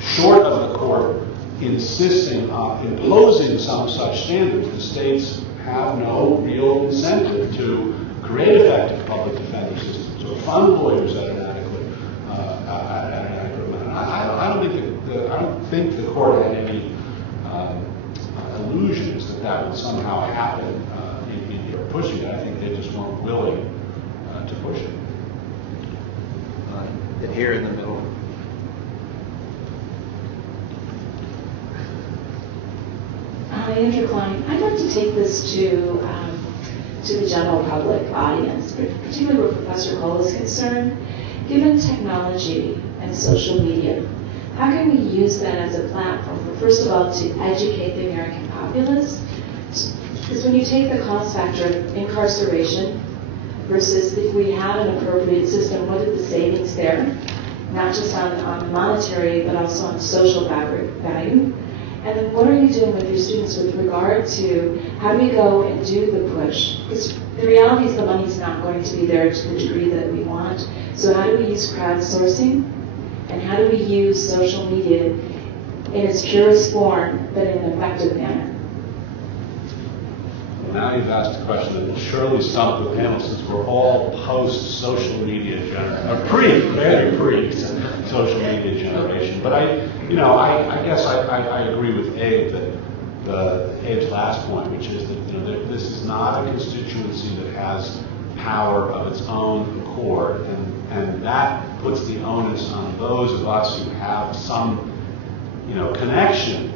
Short of the court insisting on imposing some such standards, the states have no real incentive to create effective public defender systems or fund lawyers at an adequate amount. I don't think the court had any illusions that would somehow happen in pushing it. I think they just weren't willing to push it. Here in the middle. Andrew Klein, I'd like to take this to the general public audience, particularly where Professor Cole is concerned. Given technology and social media, how can we use that as a platform for, first of all, to educate the American populace? Because when you take the cost factor of incarceration versus if we had an appropriate system, what are the savings there? Not just on monetary, but also on social value. And then what are you doing with your students with regard to how do we go and do the push? Because the reality is the money's not going to be there to the degree that we want. So how do we use crowdsourcing? And how do we use social media in its purest form, but in an effective manner? now you've asked a question that will surely stump the panel, since we're all post-social media generation, very pre-social media generation. But I guess I agree with Abe that Abe's last point, which is that this is not a constituency that has power of its own accord, and that puts the onus on those of us who have some connection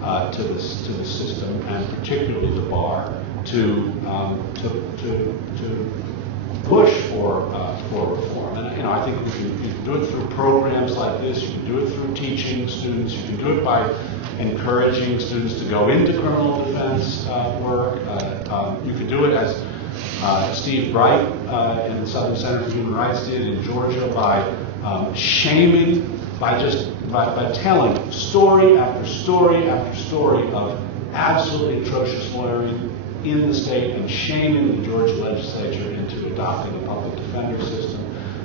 to the system, and particularly the bar, to push for reform. And I think you can do it through programs like this. You can do it through teaching students. You can do it by encouraging students to go into criminal defense work. You can do it as Steve Bright in the Southern Center for Human Rights did in Georgia, by shaming, by telling story after story after story of absolutely atrocious lawyering in the state and shaming the Georgia legislature into adopting a public defender system.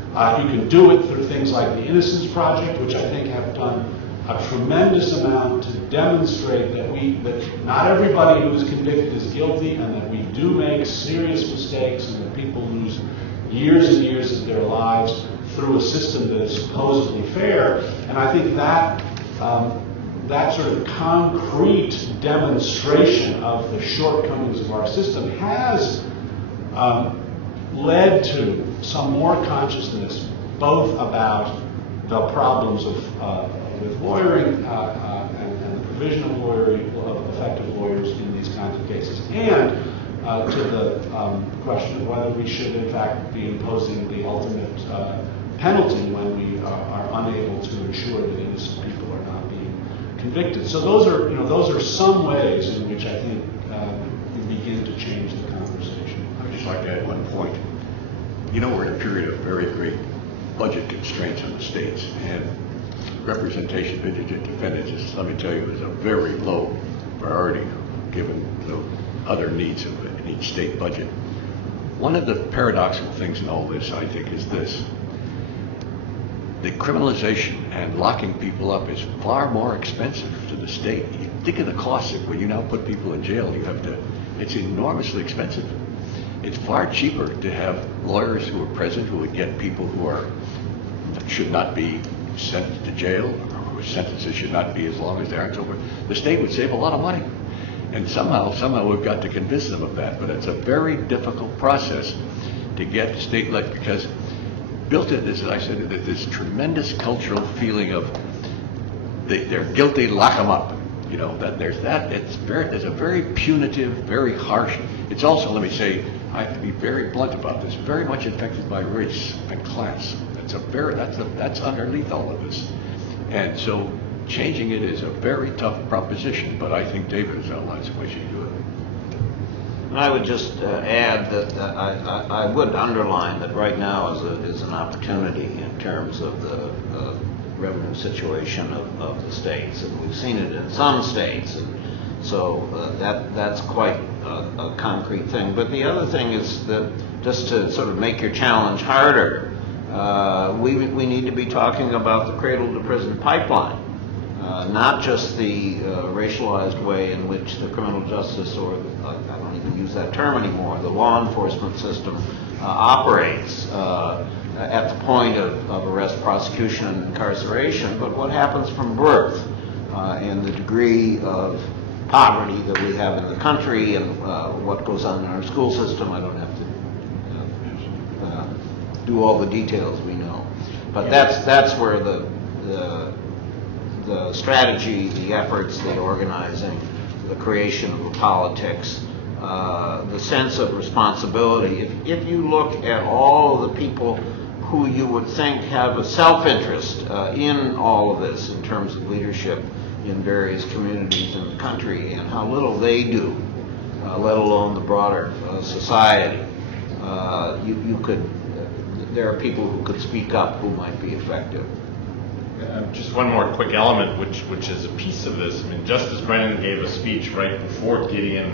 You can do it through things like the Innocence Project, which I think have done a tremendous amount to demonstrate that not everybody who is convicted is guilty, and that we do make serious mistakes, and that people lose years and years of their lives through a system that is supposedly fair. And I think that that sort of concrete demonstration of the shortcomings of our system has led to some more consciousness, both about the problems with lawyering and the provision of lawyering, of effective lawyers in these kinds of cases, and to the question of whether we should in fact be imposing the ultimate penalty when we are unable to ensure that innocent people are not being convicted. So those are some ways in which I think we begin to change the conversation. I'd just like to add one point. We're in a period of very great budget constraints on the states, and representation of indigent defendants, let me tell you, is a very low priority given the other needs of each state budget. One of the paradoxical things in all this, I think, is this. The criminalization and locking people up is far more expensive to the state. You think of the costs of when you now put people in jail, it's enormously expensive. It's far cheaper to have lawyers who are present who would get people who should not be sent to jail, or whose sentences should not be as long as they are, and so forth. The state would save a lot of money. And somehow we've got to convince them of that. But it's a very difficult process to get state because built in, as I said, this tremendous cultural feeling of they're guilty, lock them up. That there's that. There's a very punitive, very harsh. It's also, let me say, I have to be very blunt about this, very much affected by race and class. That's underneath all of this. And so changing it is a very tough proposition, but I think David has outlined some ways you can do it. And I would just add that I would underline that right now is an opportunity in terms of the revenue situation of the states, and we've seen it in some states, and so that's quite a concrete thing. But the other thing is that just to sort of make your challenge harder, we need to be talking about the cradle to prison pipeline, not just the racialized way in which the criminal justice, or I don't even use that term anymore, the law enforcement system operates at the point of arrest, prosecution, and incarceration, but what happens from birth and the degree of poverty that we have in the country, and what goes on in our school system. I don't have to do all the details, we know, but that's where the strategy, the efforts, the organizing, the creation of the politics, the sense of responsibility. If you look at all of the people who you would think have a self-interest in all of this in terms of leadership in various communities in the country, and how little they do, let alone the broader society, there are people who could speak up who might be effective. Just one more quick element, which is a piece of this. I mean, Justice Brennan gave a speech right before Gideon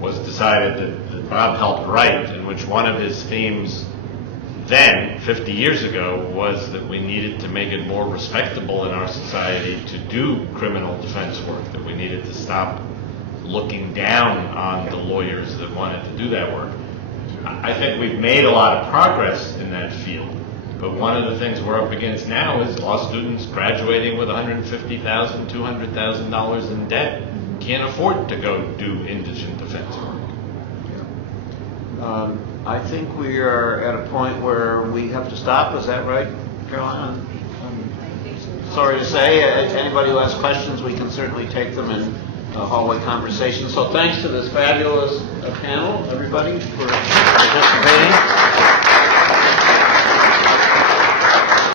was decided that Bob helped write, in which one of his themes then, 50 years ago, was that we needed to make it more respectable in our society to do criminal defense work, that we needed to stop looking down on the lawyers that wanted to do that work. I think we've made a lot of progress in that field, but one of the things we're up against now is law students graduating with $150,000, $200,000 in debt, can't afford to go do indigent defense work. I think we are at a point where we have to stop. Is that right, Caroline? Sorry to say, anybody who has questions, we can certainly take them in hallway conversation. So thanks to this fabulous panel, everybody, for participating.